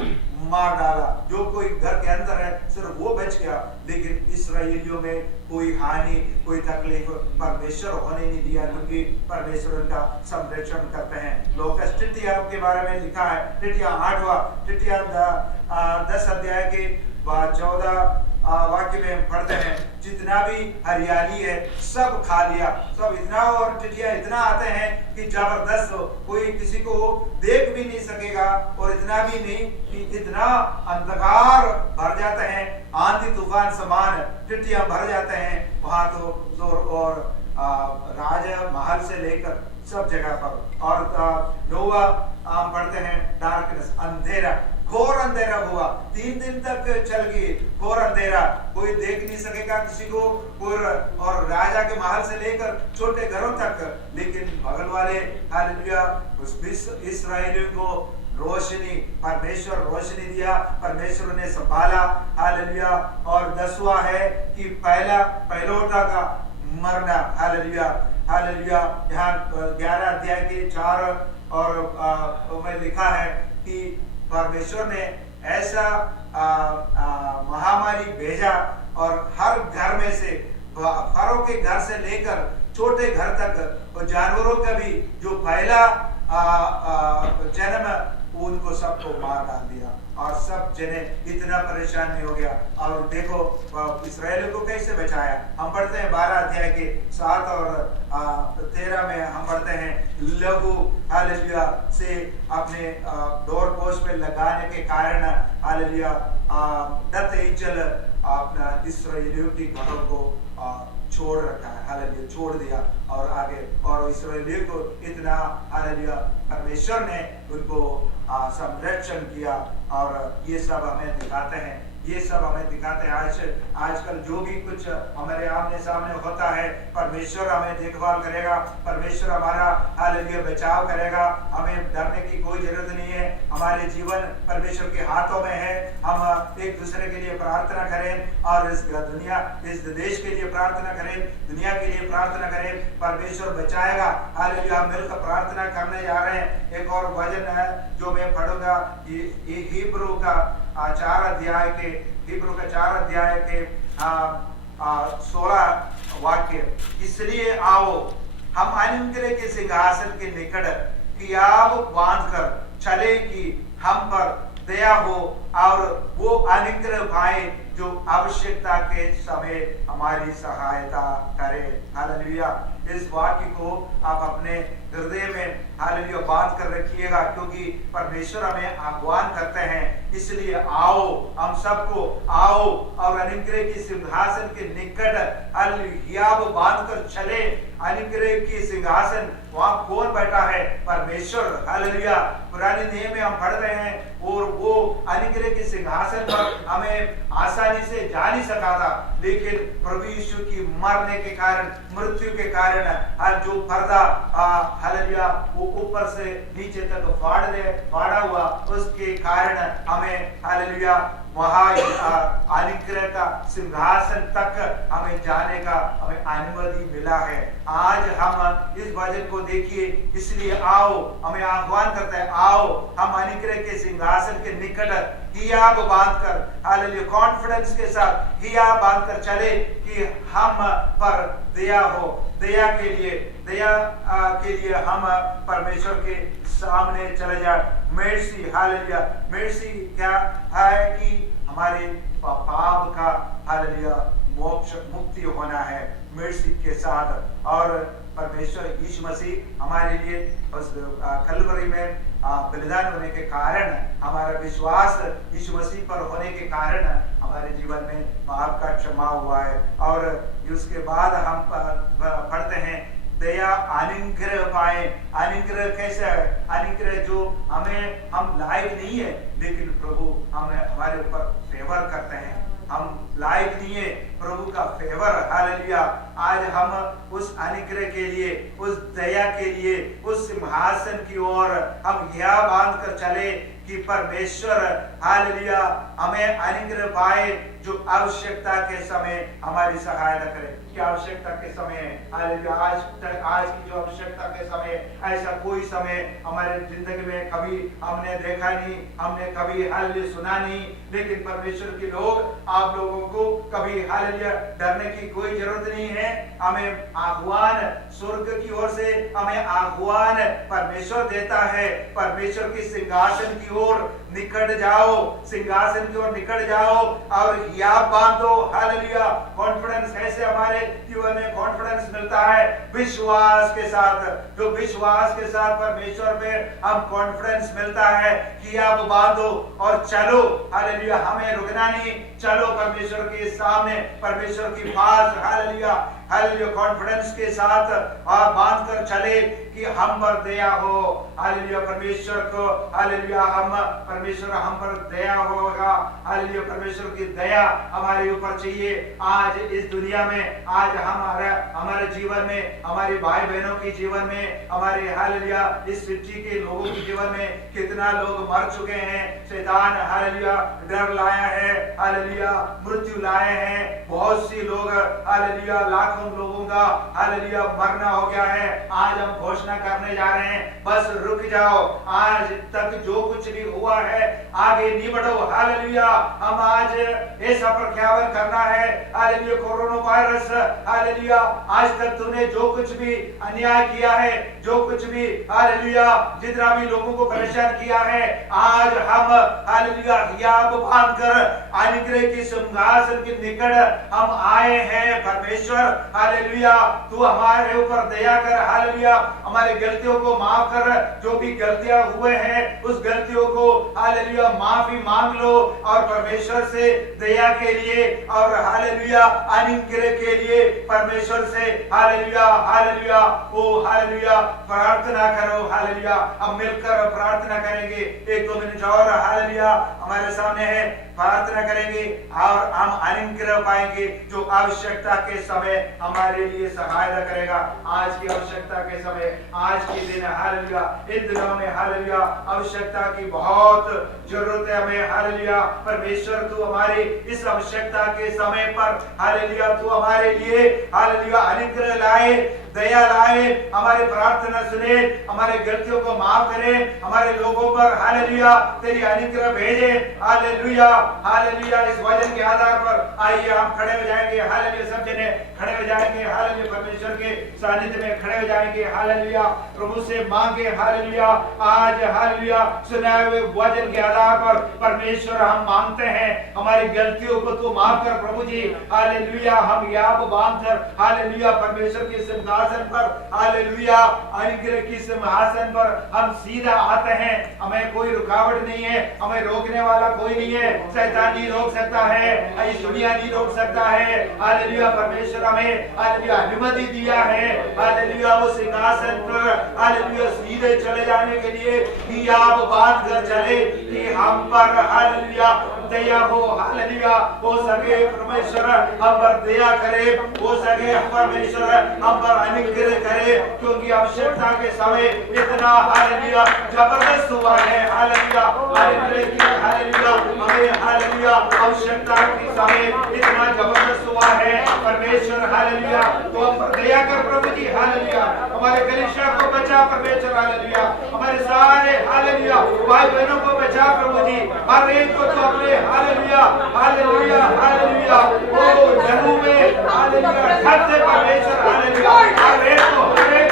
मार डाला, जो कोई घर के अंदर है सिर्फ वो बच गया। लेकिन इस्राएलियों में कोई हानि, कोई तकलीफ परमेश्वर होने नहीं दिया, क्योंकि परमेश्वर उनका संरक्षण करते हैं। लोकस टिटिया के बारे में लिखा है, टिटिया 8वां, टिटिया 10 अध्याय के 14 वाक्य में पढ़ते हैं, जितना भी हरियाली है सब खा लिया, सब इतना, और टिड्डियां इतना आते हैं कि जबरदस्त, कोई किसी को देख भी नहीं सकेगा। और इतना भी नहीं कि इतना अंधकार भर जाते हैं, आंधी तूफान समान टिड्डियां भर जाते हैं वहां तो और राजा महल से लेकर सब जगह पर। और नोवा पढ़ते हैं, डार्कनेस, अंधेरा, घोर अंधेरा हुआ, 3 दिन तक चल गई घोर अंधेरा, कोई देख नहीं सकेगा किसी को, और राजा के महल से लेकर छोटे घरों तक। लेकिन बगल वाले हालेलुया इस्राएलियों को रोशनी, परमेश्वर रोशनी दिया, परमेश्वर ने संभाला, हालेलुया। और 10वां है कि पहलौठा का मरना, हालेलुया हालेलुया। यहाँ 11 अध्याय के 4 और में लिखा है कि परमेश्वर ने ऐसा महामारी भेजा और हर घर में से, फरों के घर से लेकर छोटे घर तक, और जानवरों का भी जो पहला जन्म, उनको सबको मार डाल दिया और सब जने इतना परेशान नहीं हो गया। और देखो इस्राएल को कैसे बचाया। हम पढ़ते हैं 12 अध्याय के 7 और 13 में हम पढ़ते हैं, लघु हालेलुया से अपने डोर पोस्ट में लगाने के कारण हालेलुया दत्त इंजल अपना इस्राएलियों की घरों को छोड़ रखा है, हालेलुया छोड़ दिया और आगे, और इस्राएलियों को इतना हालेलुया परमेश्वर ने उनको संरक्षण किया। और ये सब हमें दिखाते हैं, ये सब हमें दिखाते हैं आजकल जो भी कुछ हमारे आमने सामने होता है, परमेश्वर हमें देखभाल करेगा, परमेश्वर हमारा हालेलुया बचाव करेगा। हमें डरने की कोई जरूरत नहीं है, हमारे जीवन परमेश्वर के हाथों में है। हम एक दूसरे के लिए प्रार्थना करें और इस देश के लिए प्रार्थना करें, दुनिया के लिए प्रार्थना करें, परमेश्वर बचाएगा। हालेलुया। हम मिलकर प्रार्थना करने जा रहे हैं। एक और वचन है जो मैं पढ़ूंगा, ये हिब्रू का 4 अध्याय के 16 वाक्य, इसलिए आओ हम अनुग्रह के सिंहासन के निकट कियाब बांधकर चले कि हम पर दया हो और वो अनुग्रह पाए जो आवश्यकता के समय हमारी सहायता करे। हालेलुया। इस वाक्य को आप अपने हृदय में हालेलुया बांध कर रखिएगा, क्योंकि परमेश्वर हमें आह्वान करते हैं। इसलिए आओ, हम सबको आओ और अनुग्रह की सिंहासन के निकट हालेलुया बांध कर चले। अनुग्रह की सिंहासन, वहां कौन बैठा है? परमेश्वर। हालेलुया। पुराने नियम में हम पढ़ रहे हैं और वो अनुग्रह के सिंहासन पर हमें आसानी से जा नहीं सका था, लेकिन प्रभु यीशु की मरने के कारण, मृत्यु के कारण जो पर्दा हालेलुया वो ऊपर से नीचे तक फाड़ा हुआ, उसके कारण हमें हालेलुया वहाँ अनुग्रह का सिंहासन तक हमें जाने का हमें अनुमति मिला है। आज हम इस वचन को देखिए, इसलिए आओ, हमें आह्वान करता है, आओ हम अनुग्रह के सिंहासन के निकट हियाब बांधकर, हालेलुया, कॉन्फिडेंस के साथ हियाब बांधकर चले कि हम पर दया हो। दया के लिए हम परमेश्वर के सामने चले जाए। मेर्सी, हालेलुया, मेर्सी क्या है कि हमारे पाप का, हालेलुया, मोक्ष मुक्ति होना है मेर्सी के साथ। और परमेश्वर यीशु मसीह हमारे लिए उस कलवरी में बलिदान होने के कारण, हमारा विश्वास यीशु मसीह पर होने के कारण हमारे जीवन में पाप का क्षमा हुआ है। और उसके बाद हम पढ़ते हैं दया अनुग्रह पाए। अनुग्रह कैसे है? अनुग्रह जो हम लायक नहीं है, लेकिन प्रभु हमारे ऊपर फेवर करते हैं। हम लायक नहीं है, प्रभु का फेवर, हालेलुया। आज हम उस अनुग्रह के लिए, उस दया के लिए, उस सिंहासन की ओर हम यह बांध कर चले कि परमेश्वर, हालेलुया, हमें अनुग्रह पाए जो आवश्यकता के समय हमारी सहायता करे। कि आवश्यकता के समय, हालेलुया, आज की जो आवश्यकता के समय, ऐसा कोई समय हमारे जिंदगी में कभी हमने देखा नहीं, हमने कभी हालेलुया सुना नहीं। लेकिन परमेश्वर के लोग, आप लोगों को कभी हालेलुया डरने की कोई जरूरत नहीं है। हमें आह्वान स्वर्ग की ओर से, हमें आह्वान परमेश्वर देता है। परमेश्वर की सिंहासन की ओर निकट जाओ, सिंहासन की ओर निकट जाओ और हियाब बांधो, हालेलुया। कॉन्फिडेंस कैसे हमारे जीवन में कॉन्फिडेंस मिलता है? विश्वास के साथ। जो विश्वास के साथ परमेश्वर में हम कॉन्फिडेंस मिलता है, हियाब बांधो और चलो, हालेलुया। हमें रुकना नहीं, चलो परमेश्वर के सामने, परमेश्वर की पास, हालेलुया, हालेलुया, कॉन्फिडेंस के साथ बांध कर चले कि हम पर दया हो, हालेलुया। परमेश्वर को, हालेलुया, परमेश्वर हम पर दया होगा, हालेलुया। परमेश्वर की दया हमारे ऊपर चाहिए। आज इस दुनिया में, आज हमारे जीवन में, हमारे भाई बहनों के जीवन में, हमारे, हालेलुया, इस सृष्टि के लोगों के जीवन में कितना लोग मर चुके हैं। शैतान, हालेलुया, डर लाया है, हालेलुया, मृत्यु लाए हैं। बहुत सी लोग, हालेलुया, लाखों लोगों का, हालेलुया, मरना हो गया है। आज हम घोषणा करने जा रहे हैं, बस रुक जाओ। आज तक जो कुछ भी हुआ है, आगे नहीं बढ़ो, हालेलुया। हम आज ऐसा प्रख्यापन करना है, हालेलुया, कोरोना वायरस, हालेलुया, आज तक तूने जो कुछ भी अन्याय किया है, जो कुछ भी, हालेलुया, जितना भी लोगों को परेशान किया है, आज हम, हालेलुया, हियाब बांधकर अनुग्रह की सिंहासन के निकट हम आए हैं। परमेश्वर, हालेलुया, तू हमारे ऊपर दया कर, हालेलुया, हमारे गलतियों को माफ कर। जो भी गलतियां हुए हैं, उस गलतियों को, हालेलुया, माफी मांग लो और परमेश्वर से दया के लिए और, हालेलुया, अनुग्रह के लिए परमेश्वर से, हालेलुया, हालेलुया, ओ हालेलुया, प्रार्थना करो, हालेलुया। हम मिलकर प्रार्थना करेंगे, 1-2 मिनट और, हालेलुया, हमारे सामने है, प्रार्थना करेंगे और हम अनुग्रह पाएंगे जो आवश्यकता के समय हमारे लिए सहायता करेगा। आज की आवश्यकता के समय, आज के दिन, हालेलुया, इन दिनों में, हालेलुया, आवश्यकता की बहुत जरूरत है हमें, हालेलुया। परमेश्वर तू हमारी इस आवश्यकता के समय पर, हालेलुया, तू हमारे लिए, हालेलुया, अनुग्रह लाए, दया लाए, हमारी प्रार्थना सुने, हमारे गलतियों को माफ करे, हमारे लोगों पर, हालेलुया, तेरी अनुग्रह भेजे, हालेलुया, हालेलुया। इस वचन के आधार पर आइए हम खड़े हो जाएंगे, हालेलुया, सब जने खड़े हो जाएंगे, हालेलुया, परमेश्वर के सानिध्य में खड़े हो जाएंगे, हालेलुया, प्रभु से मांगे, हालेलुया। आज, हालेलुया, सुनाए हुए वचन के आधार पर परमेश्वर हम मांगते हैं, हमारी गलतियों को तू माफ कर प्रभु जी, हालेलुया। हम याब बांध कर, हालेलुया, परमेश्वर के सिंहासन पर, हालेलुया, अनुग्रह की सिंहासन पर हम सीधा आते हैं। हमें कोई रुकावट नहीं है, हमें रोकने वाला कोई नहीं है। शैतान नहीं रोक सकता है, इस दुनिया नहीं रोक सकता है, हालेलुया। परमेश्वर हमें, हालेलुया, अनुमति दिया है, हालेलुया, वो सिंहासन पर हालेलुया सीधे चले जाने के लिए कि आप बात कर चले कि हम पर हालेलुया दया हो, हालेलुया हो सके परमेश्वर हम पर दया करे, हो सके परमेश्वर हम पर अनुग्रह करे, क्योंकि आवश्यकता के समय इतना हालेलुया जबरदस्त हुआ है, हालेलुया अनुग्रह की हालेलुया हमें हालेलुया आवश्यकता के समय इतना जबरदस्त हुआ है परमेश्वर हालेलुया। तो हम पर दया कर प्रभु जी, हालेलुया हमारे कलीसिया को बचा परमेश्वर, हालेलुया हमारे सारे हालेलुया भाई बहनों को बचा प्रभु जी, हर एक को तो अपने हालेलुया हालेलुया हालेलुया ओ लहू में हालेलुया ढक दे परमेश्वर, हालेलुया हर एक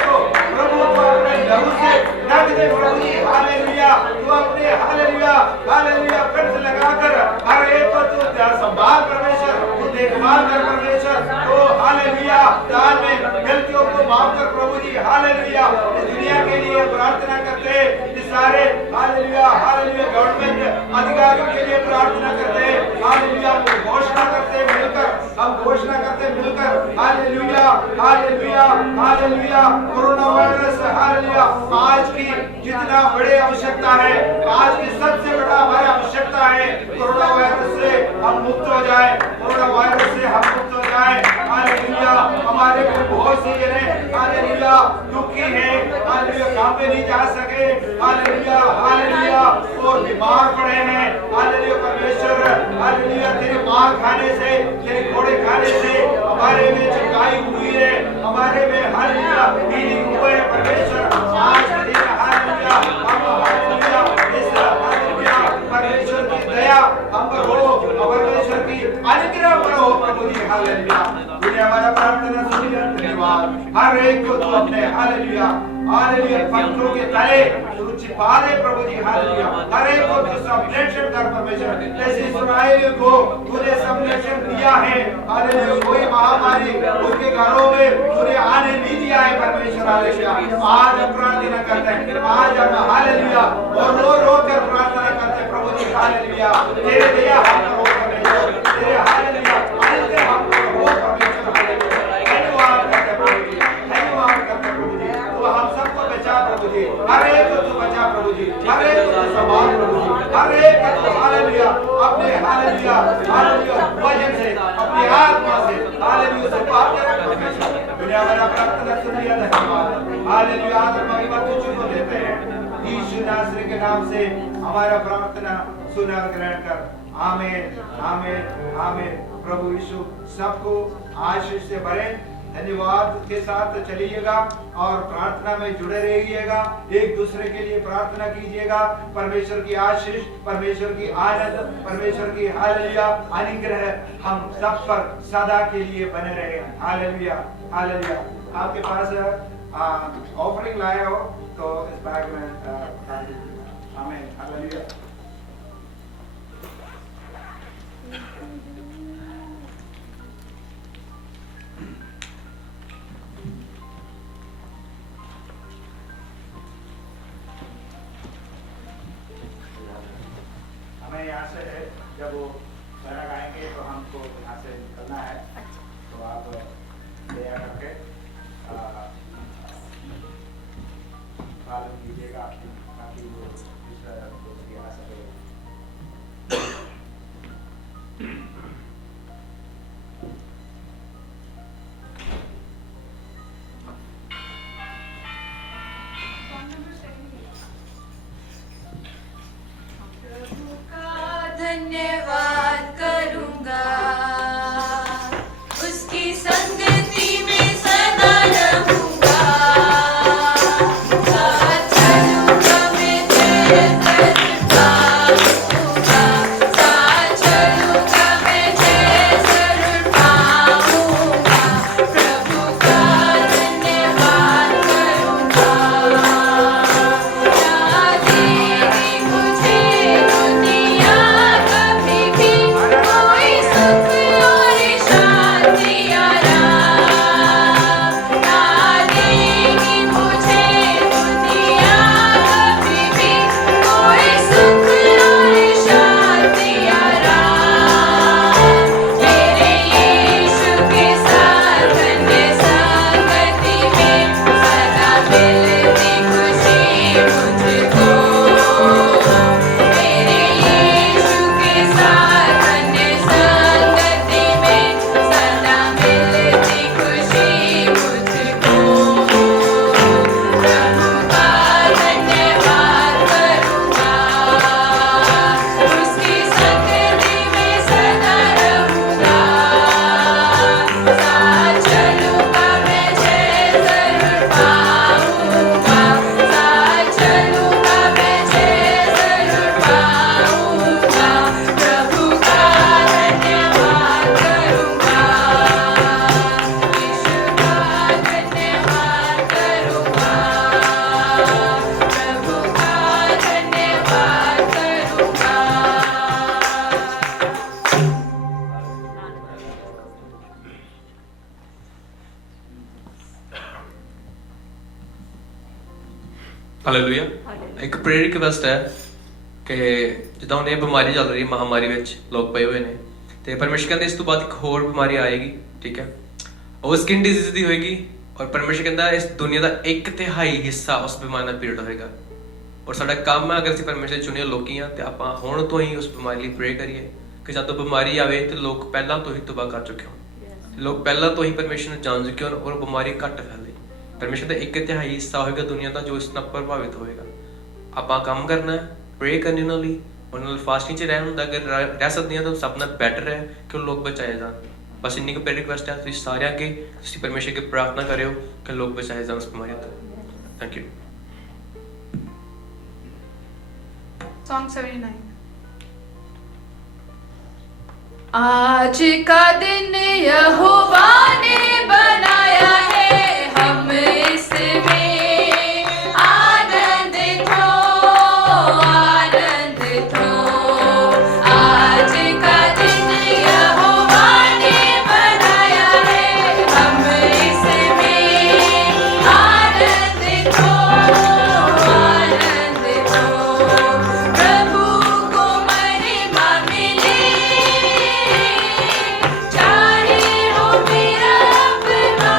को प्रभु को अपने लहू से ढक दे प्रभु जी, हालेलुया तू अपने हालेलुया हालेलुया पेट लगाकर हर एक को तू संभाल परमेश्वर, तू देखभाल कर परमेश्वर, तो हालेलुया दान में गलतियों को माफ कर प्रभु जी, हालेलुया इस दुनिया के लिए प्रार्थना करते, इस सारे हालेलुया हालेलुया गवर्नमेंट अधिकारियों के लिए प्रार्थना करते, हालेलुया घोषणा करते मिलकर, हम घोषणा करते मिलकर hallelujah hallelujah hallelujah corona virus hallelujah आज की जितना बड़े आवश्यकता है, आज की सबसे बड़ा हमारी आवश्यकता है कोरोना वायरस से हम मुक्त हो जाए, कोरोना वायरस से हम मुक्त हो जाए, हालेलुया हमारे में बहुत से जने हालेलुया दुखी हैं, हालेलुया काम पे नहीं जा सके, हालेलुया हालेलुया और बीमार पड़े हैं, हालेलुया परमेश्वर हालेलुया तेरे मार खाने से तेरे घोड़े खाने से हमारे में चिंगाई हुई है, हमारे में हालेलुया हीलिंग हुए है परमेश्वर, आज के दिन हालेलुया हम हालेलुया इस हालेलुया परमेश्वर की दया हम पर हो, परमेश्वर की अनुग्रह पर हो प्रभु जी, हालेलुया तूने हमारा प्रार्थना सुनी, धन्यवाद हर एक को तू अपने हालेलुया हालेलुया पंखों के तले तू छिपा दे प्रभु जी, हालेलुया हर एक को तू संरक्षण कर परमेश्वर, जैसे इस्राएल को तूने संरक्षण दिया है, हालेलुया कोई महामारी उनके घरों में तूने आने नहीं दिया है परमेश्वर, हालेलुया आज हम प्रार्थना करते हैं, आज हम हालेलुया और रो कर प्रार्थना करते हैं प्रभु जी, हालेलुया तेरे दया हम पर हो परमेश्वर, तेरे हालेलुया अनुग्रह हम पर हो परमेश्वर, हालेलुया धन्यवाद करते हैं प्रभु जी, धन्यवाद करते हैं प्रभु जी, तू हम सबको बचा प्रभु जी, हर एक को तू बचा प्रभु जी, हर एक को तू संभाल प्रभु जी, हर एक को तू हालेलुया अपने हालेलुया हालेलुया वचन से अपनी आत्मा से हालेलुया से पार कर परमेश्वर, दुनिया भर प्रार्थना सुन लिया, धन्यवाद हालेलुया आदर महिमा तुझको देते हैं, यीशु नासरी के नाम से हमारा प्रार्थना सुन और ग्रहण कर, आमीन आमीन आमीन। प्रभु यीशु सबको आशीष से भरे, धन्यवाद के साथ चलिएगा और प्रार्थना में जुड़े रहिएगा, एक दूसरे के लिए प्रार्थना कीजिएगा, परमेश्वर की आशीष परमेश्वर की आनंद परमेश्वर की हालेलुया अनुग्रह हम सब पर सदा के लिए बने रहे, हालेलुया हालेलुया। आपके पास ऑफरिंग लाया हो तो इस बैग में आमीन हालेलुया। हमें यहाँ से जब वो गाना गाएंगे तो हमको यहाँ से निकलना है, तो आप दया करके पालन कीजिएगा ताकि वो दूसरा दोस्त आ सके। धन्यवाद करूंगा, उसकी संगति में सदा रहूंगा, साथ चलूंगा मैं तेरे दरबार पाऊंगा, साथ चलूंगा मैं तेरे जरूर पाऊंगा, प्रभु का धन्यवाद करूंगा, ना देगी मुझे दुनिया कभी ਹਾਲੇਲੂਇਆ। ਇੱਕ ਪ੍ਰੇਅਰ ਰਿਕਵੈਸਟ ਹੈ ਕਿ ਜਿੱਦਾਂ ਹੁਣ ਇਹ ਬਿਮਾਰੀ ਚੱਲ ਰਹੀ ਹੈ, ਮਹਾਮਾਰੀ ਵਿੱਚ ਲੋਕ ਪਏ ਹੋਏ ਨੇ, ਤੇ ਪਰਮੇਸ਼ਰ ਕਹਿੰਦੇ ਇਸ ਤੋਂ ਬਾਅਦ ਇੱਕ ਹੋਰ ਬਿਮਾਰੀ ਆਏਗੀ, ਠੀਕ ਹੈ, ਉਹ ਸਕਿਨ ਡਿਜ਼ੀਜ਼ ਦੀ ਹੋਏਗੀ, ਔਰ ਪਰਮੇਸ਼ਰ ਕਹਿੰਦਾ ਇਸ ਦੁਨੀਆ ਦਾ 1/3 ਹਿੱਸਾ ਉਸ ਬਿਮਾਰੀ ਨਾਲ ਪੀੜਤ ਹੋਏਗਾ। ਔਰ ਸਾਡਾ ਕੰਮ ਹੈ, ਅਗਰ ਅਸੀਂ ਪਰਮੇਸ਼ਰ ਦੇ ਚੁਣੇ ਲੋਕੀ ਹਾਂ, ਤੇ ਆਪਾਂ ਹੁਣ ਤੋਂ ਹੀ ਉਸ ਬਿਮਾਰੀ ਲਈ ਪ੍ਰੇ ਕਰੀਏ ਕਿ ਜਦੋਂ ਬਿਮਾਰੀ ਆਵੇ ਤੇ ਲੋਕ ਪਹਿਲਾਂ ਤੋਂ ਹੀ ਤੌਬਾ ਕਰ ਚੁੱਕੇ ਹੋਣ, ਲੋਕ ਪਹਿਲਾਂ ਤੋਂ ਹੀ ਪਰਮੇਸ਼ਰ ਨੂੰ ਜਾਣ ਚੁੱਕੇ ਹੋਣ, ਔਰ ਬਿਮਾਰੀ ਘੱਟ ਫੈਲੇ। ਪਰਮੇਸ਼ਰ ਦਾ 1/3 ਹਿੱਸਾ ਹੋਏਗਾ ਦੁਨੀਆ ਦਾ ਜੋ ਇਸ ਨਾਲ ਪ੍ਰਭਾਵਿਤ ਹੋਏਗਾ। ਆਪਾਂ ਕੰਮ ਕਰਨਾ ਹੈ, ਪ੍ਰੇ ਕਰਨੀ ਉਹਨਾਂ ਲਈ, ਉਹਨਾਂ ਨਾਲ ਫਾਸਟਿੰਗ 'ਚ ਰਹਿਣ ਹੁੰਦਾ, ਅਗਰ ਰਹਿ ਸਕਦੇ ਹਾਂ ਤਾਂ ਸਭ ਨਾਲ ਬੈਟਰ ਹੈ ਕਿ ਉਹ ਲੋਕ ਬਚਾਏ ਜਾਣ। ਬਸ ਇੰਨੀ ਕੁ ਪ੍ਰੇ ਰਿਕਵੈਸਟ ਹੈ, ਤੁਸੀਂ ਸਾਰਿਆਂ ਅੱਗੇ ਤੁਸੀਂ ਪਰਮੇਸ਼ਰ ਅੱਗੇ ਪ੍ਰਾਰਥਨਾ ਕਰਿਓ ਕਿ ਲੋਕ ਬਚਾਏ ਜਾਣ ਉਸ ਬਿਮਾਰੀ ਤੋਂ। Thank you. Song 79। आज का दिन यहोवा ने बनाया है, हम इसमें आनंदित हो, आनंदित हो। आज का दिन यहोवा ने बनाया है, हम इसमें आनंदित हो, आनंदित हो। प्रभु को महिमा मिले, चाहे हो मेरा अपना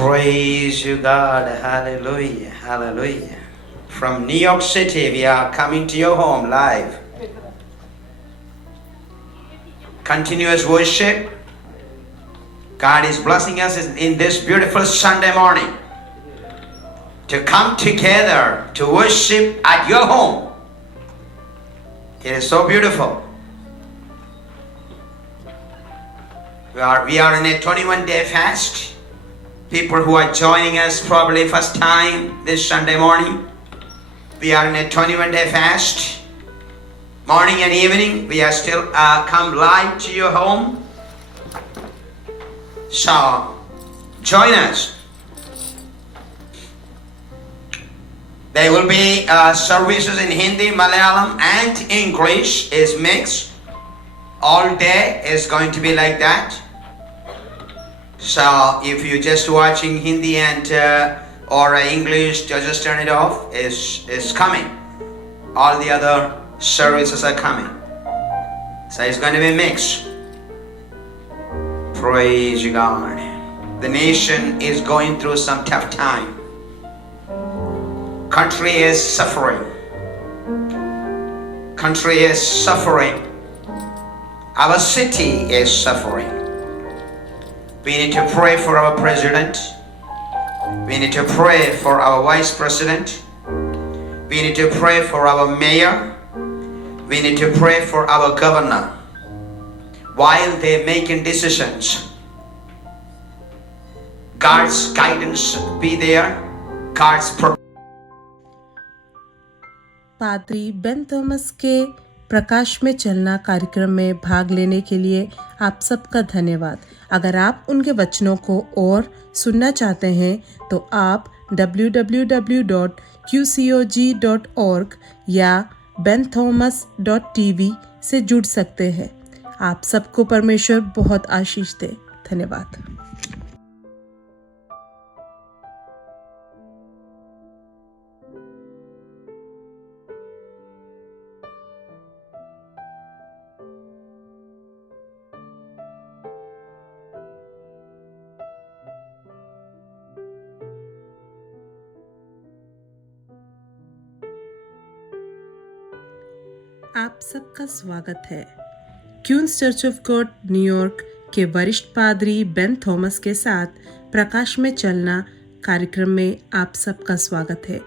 Praise you, God. Hallelujah. Hallelujah. From New York City, we are coming to your home live. Continuous worship. God is blessing us in this beautiful Sunday morning to come together to worship at your home. It is so beautiful. We are in a 21-day fast. People who are joining us probably first time this Sunday morning. We are in a 21-day fast. Morning and evening, we are still come live to your home. So, join us. There will be services in Hindi, Malayalam and English is mixed. All day is going to be like that. So if you're just watching Hindi and or English, just turn it off. Is coming. All the other services are coming. So it's going to be mixed. Praise you, God. The nation is going through some tough time. Country is suffering. Country is suffering. Our city is suffering. We need to pray for our president. We need to pray for our vice president. We need to pray for our mayor. We need to pray for our governor. While they're making decisions, God's guidance be there. God's पादरी Ben Thomas के प्रकाश में चलना कार्यक्रम में भाग लेने के लिए आप सबका धन्यवाद। अगर आप उनके वचनों को और सुनना चाहते हैं तो आप www.qcog.org या benthomas.tv से जुड़ सकते हैं। आप सबको परमेश्वर बहुत आशीष दे। धन्यवाद। आप सबका स्वागत है। क्यून्स चर्च ऑफ गॉड न्यूयॉर्क के वरिष्ठ पादरी बेन थॉमस के साथ प्रकाश में चलना कार्यक्रम में आप सबका स्वागत है।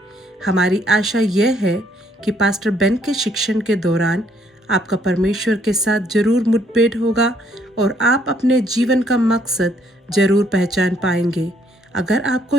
हमारी आशा यह है कि पास्टर बेन के शिक्षण के दौरान आपका परमेश्वर के साथ जरूर मुठभेड़ होगा और आप अपने जीवन का मकसद जरूर पहचान पाएंगे। अगर आपको